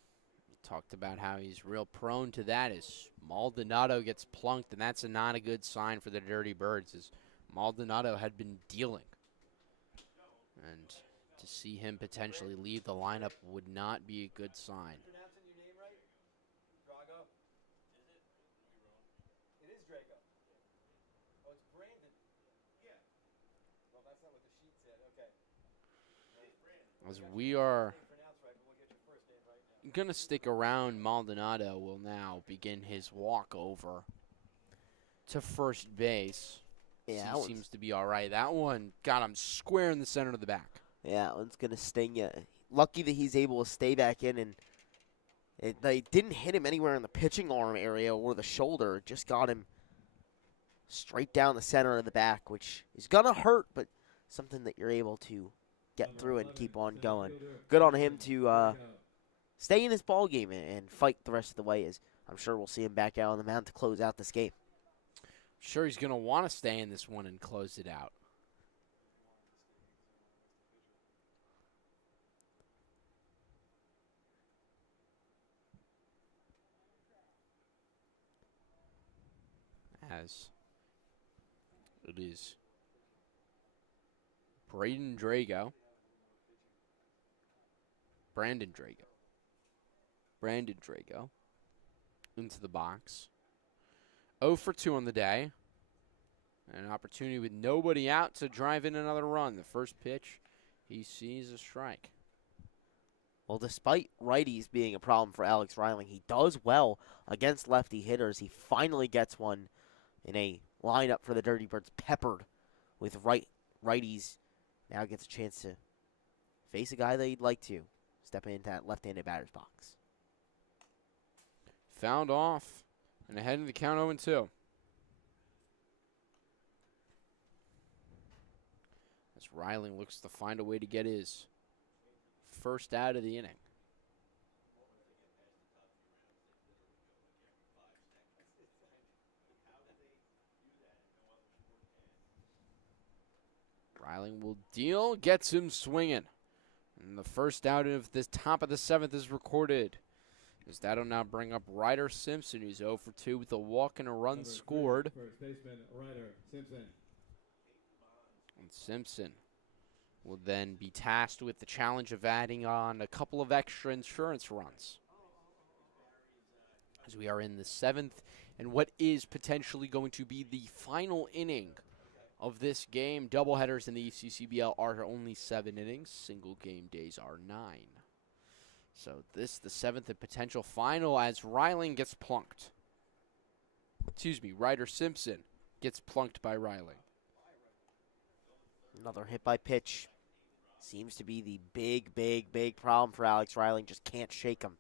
We talked about how he's real prone to that as Maldonado gets plunked, and that's not a good sign for the Dirty Birds as Maldonado had been dealing. And to see him potentially leave the lineup would not be a good sign. Pronouncing your name right? Drago? It is Drago. Oh, it's Brandon. Yeah. Well, that's not what the sheet said. Okay. As we are going to stick around, Maldonado will now begin his walk over to first base. Yeah, he seems to be all right. That one got him square in the center of the back. Yeah, that one's going to sting you. Lucky that he's able to stay back in, and they didn't hit him anywhere in the pitching arm area or the shoulder. It just got him straight down the center of the back, which is going to hurt, but something that you're able to get through and keep on going. Good on him to stay in this ball game and fight the rest of the way, as I'm sure we'll see him back out on the mound to close out this game. Sure, he's going to want to stay in this one and close it out. As it is Brandon Drago into the box. 0 for 2 on the day. An opportunity with nobody out to drive in another run. The first pitch, he sees a strike. Well, despite righties being a problem for Alex Reiling, he does well against lefty hitters. He finally gets one in a lineup for the Dirty Birds, peppered with righties. Now gets a chance to face a guy that he'd like to step into that left-handed batter's box. Found off and ahead in the count 0-2. As Reiling looks to find a way to get his first out of the inning. Reiling will deal, gets him swinging. And the first out of the top of the 7th is recorded. As that'll now bring up Ryder Simpson, who's 0 for 2 with a walk and a run scored. First baseman Ryder Simpson. And Simpson will then be tasked with the challenge of adding on a couple of extra insurance runs. As we are in the 7th, and what is potentially going to be the final inning of this game. Doubleheaders in the ECCBL are only 7 innings. Single game days are 9. So this, the 7th and potential final, as Reiling gets plunked. Ryder Simpson gets plunked by Reiling. Another hit by pitch. Seems to be the big problem for Alex Reiling. Just can't shake him.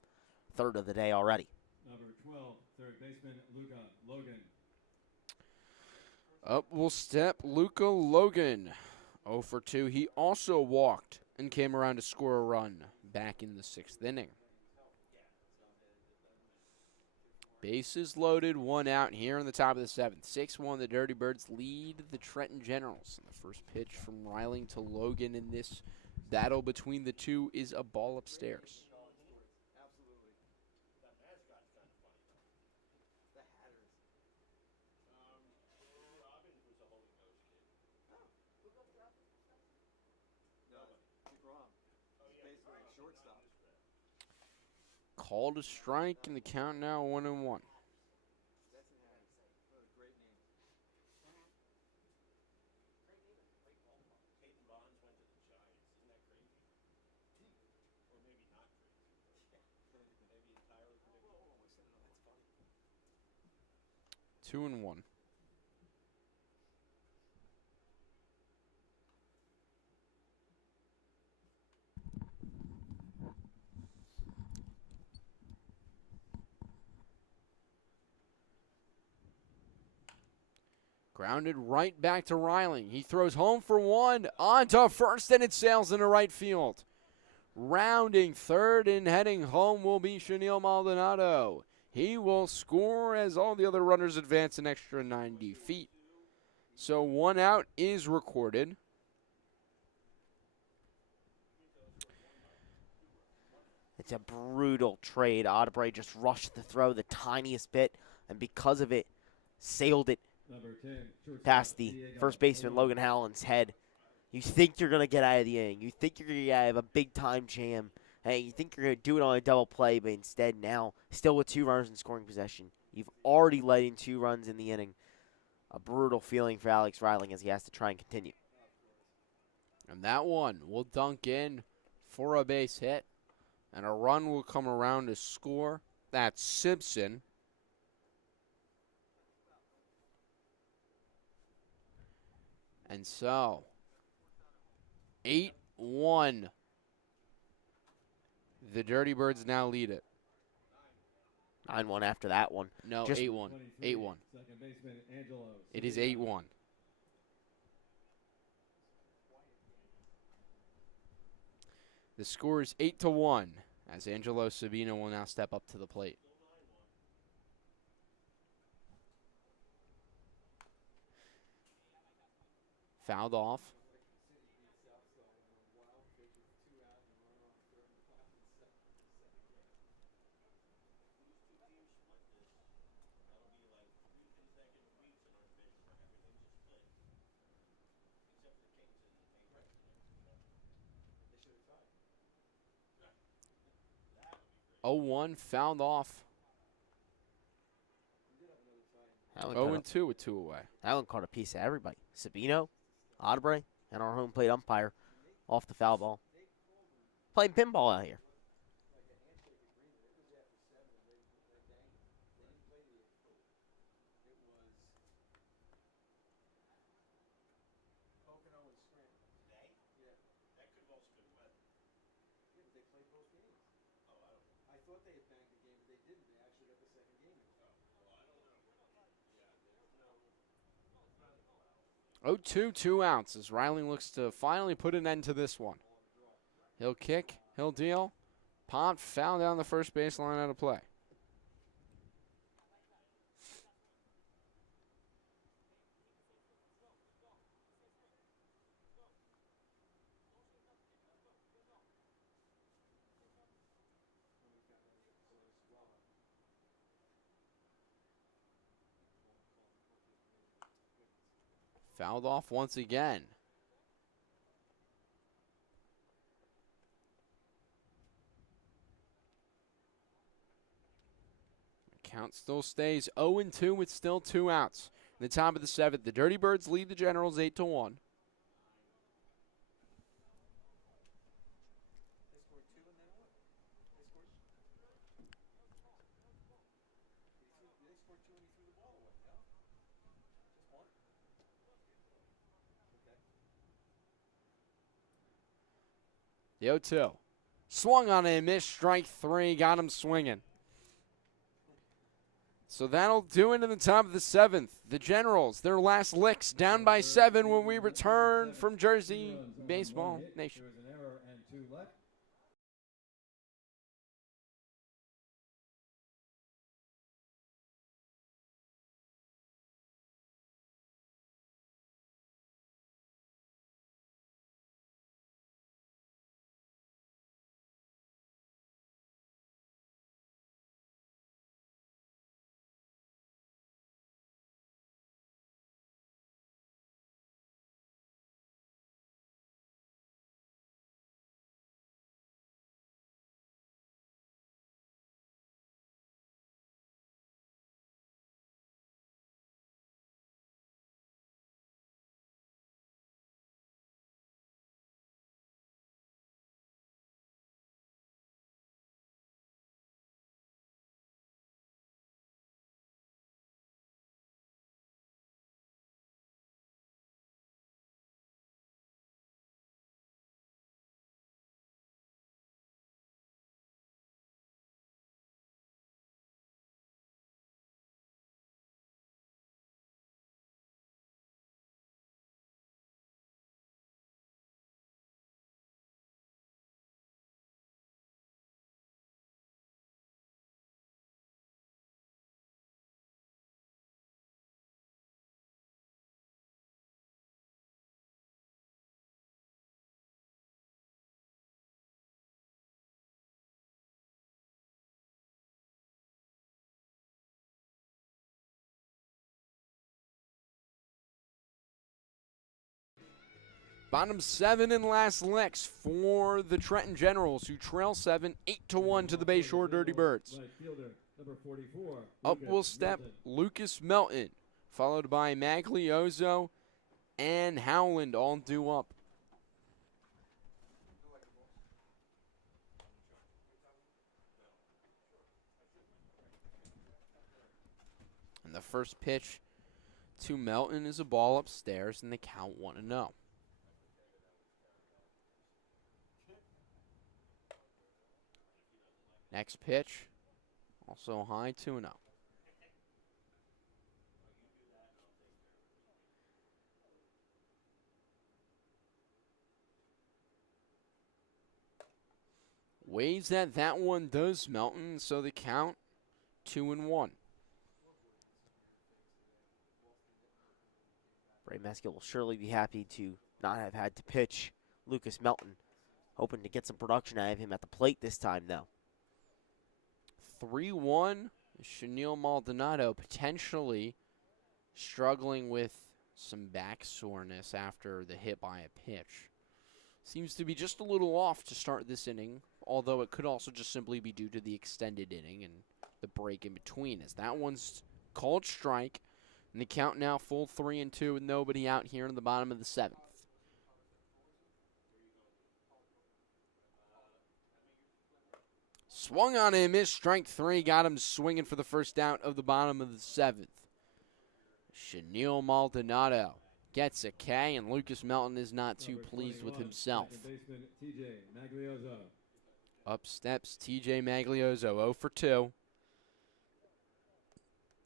3rd of the day already. Number 12, third baseman Luca Logan. Up will step Luca Logan. 0 for 2. He also walked and came around to score a run back in the 6th inning. Bases loaded, 1 out here in the top of the 7th. 6-1, the Dirty Birds lead the Trenton Generals. And the first pitch from Riling to Logan in this battle between the two is a ball upstairs. Called a strike, and the count now 1-1. Two and one. Grounded right back to Riling. He throws home for 1, on to first, and it sails into right field. Rounding third and heading home will be Chenille Maldonado. He will score as all the other runners advance an extra 90 feet. So 1 out is recorded. It's a brutal trade. Audebray just rushed the throw the tiniest bit, and because of it, sailed it past the first baseman Logan Howland's head. You think you're going to get out of the inning. You think you're going to get out of a big-time jam. Hey, you think you're going to do it on a double play, but instead now, still with 2 runners in scoring possession, you've already let in 2 runs in the inning. A brutal feeling for Alex Riling as he has to try and continue. And that one will dunk in for a base hit, and a run will come around to score. That's Simpson. And so, 8-1. The Dirty Birds now lead it. 9-1 after that one. No, Just 8-1. 8-1. It is 8-1. The score is 8-1, as Angelo Sabino will now step up to the plate. Fouled off. Oh, 1 fouled off. 0-2 with 2 away. That one caught a piece of everybody. Sabino, Audebray, and our home plate umpire off the foul ball. Playing pinball out here. Oh, 2 outs as Riling looks to finally put an end to this one. He'll kick, he'll deal. Pop foul down the first baseline out of play. Fouled off once again. Count still stays 0-2 with still 2 outs. In the top of the 7th, the Dirty Birds lead the Generals 8-1. The 0-2. Swung on a missed, strike 3, got him swinging. So that'll do it in the top of the 7th. The Generals, their last licks, down by 7 when we return from Jersey Baseball Nation. Bottom 7 and last licks for the Trenton Generals, who trail 7, 8-1 to the Bayshore Dirty Birds. Right fielder, number 44. Up Lucas will step Milton. Lucas Melton, followed by Maglioso and Howland, all due up. And the first pitch to Melton is a ball upstairs, and the count 1-0. Next pitch, also high, 2-0. Waves that one does, Melton, so the count 2-1. Ray Meskett will surely be happy to not have had to pitch Lucas Melton. Hoping to get some production out of him at the plate this time, though. 3-1, Chenille Maldonado potentially struggling with some back soreness after the hit by a pitch. Seems to be just a little off to start this inning, although it could also just simply be due to the extended inning and the break in between, as that one's called strike, and the count now full 3-2 with nobody out here in the bottom of the 7th. Swung on and missed, strike 3, got him swinging for the first out of the bottom of the 7th. Chenille Maldonado gets a K, and Lucas Melton is not too Number pleased with 21, himself. second baseman, TJ Maglioso. Up steps TJ Maglioso, 0 for 2.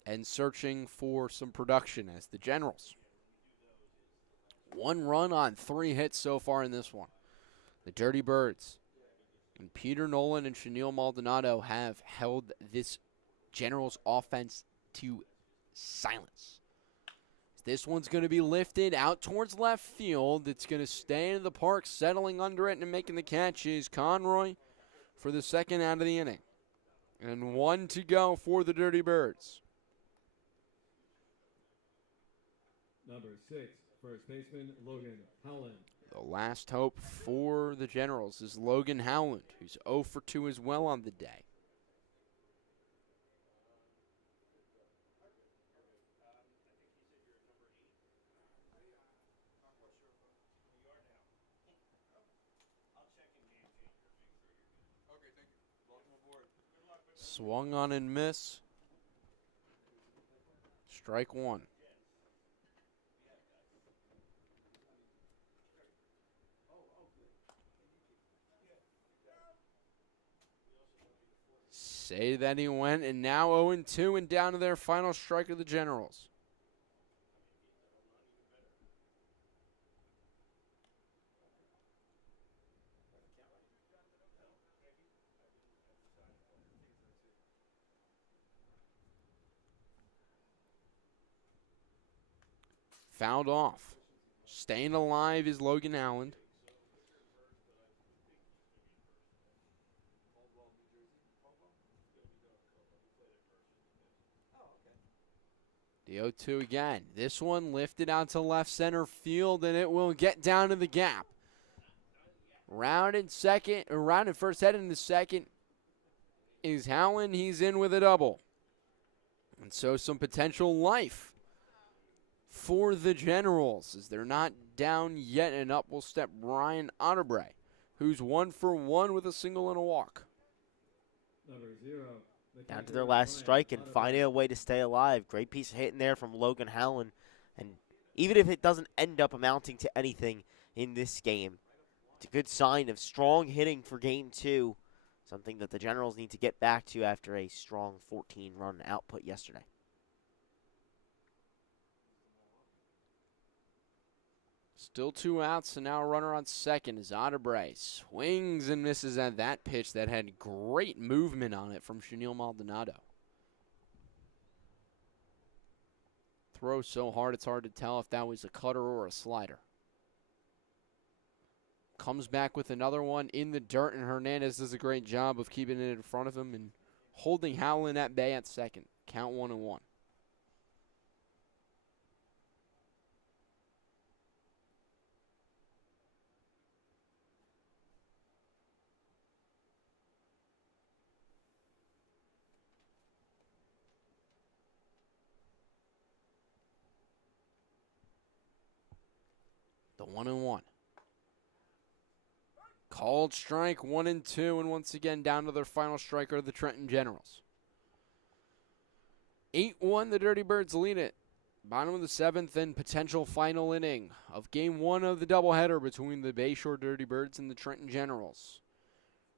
And searching for some production as the Generals. 1 run on 3 hits so far in this one. The Dirty Birds and Peter Nolan and Chenille Maldonado have held this Generals offense to silence. This one's going to be lifted out towards left field. It's going to stay in the park, settling under it and making the catch is Conroy for the second out of the inning. And 1 to go for the Dirty Birds. Number 6, first baseman, Logan Howland. The last hope for the Generals is Logan Howland, who's 0 for 2 as well on the day. Swung on and miss. Strike 1. Say that he went, and now 0-2 and down to their final strike of the Generals. Fouled off. Staying alive is Logan Howland. The 0-2 again. This one lifted out to left center field, and it will get down to the gap. Rounded first, heading into second is Howland. He's in with a double. And so some potential life for the Generals, as they're not down yet, and up will step Ryan Otterbray, who's 1 for 1 with a single and a walk. Number 0. Down to their last strike and finding a way to stay alive. Great piece of hitting there from Logan Howland. And even if it doesn't end up amounting to anything in this game, it's a good sign of strong hitting for Game 2, something that the Generals need to get back to after a strong 14-run output yesterday. Still 2 outs, and now a runner on second is Otterbray. Swings and misses at that pitch that had great movement on it from Chenille Maldonado. Throw so hard it's hard to tell if that was a cutter or a slider. Comes back with another one in the dirt, and Hernandez does a great job of keeping it in front of him and holding Howland at bay at second. Count 1-1. 1-1. Called strike 1-2, and once again down to their final striker, the Trenton Generals. 8-1, the Dirty Birds lead it. Bottom of the 7th and potential final inning of Game 1 of the doubleheader between the Bayshore Dirty Birds and the Trenton Generals.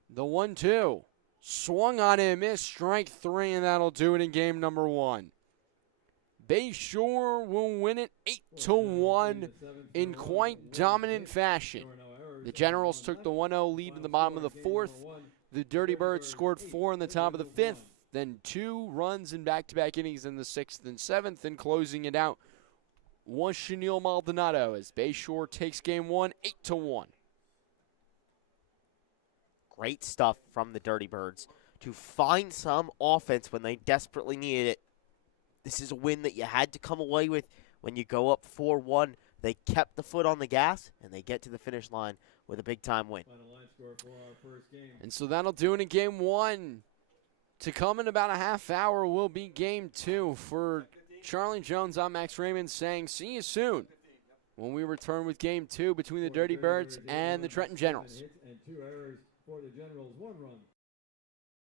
The 1-2. Swung on and missed, strike 3, and that'll do it in game number 1. Bayshore will win it 8-1 in quite dominant fashion. The Generals took the 1-0 lead in the bottom of the 4th. The Dirty Birds scored 4 in the top of the 5th, then 2 runs in back-to-back innings in the 6th and 7th, and closing it out was Chenille Maldonado as Bayshore takes game 1 8-1. Great stuff from the Dirty Birds to find some offense when they desperately needed it. This is a win that you had to come away with when you go up 4-1. They kept the foot on the gas, and they get to the finish line with a big-time win. And so that'll do it in game 1. To come in about a half hour will be game 2. For Charlie Jones, I'm Max Raymond saying see you soon when we return with game 2 between the Dirty Birds and the Trenton Generals. And 2 errors for the Generals, 1 run.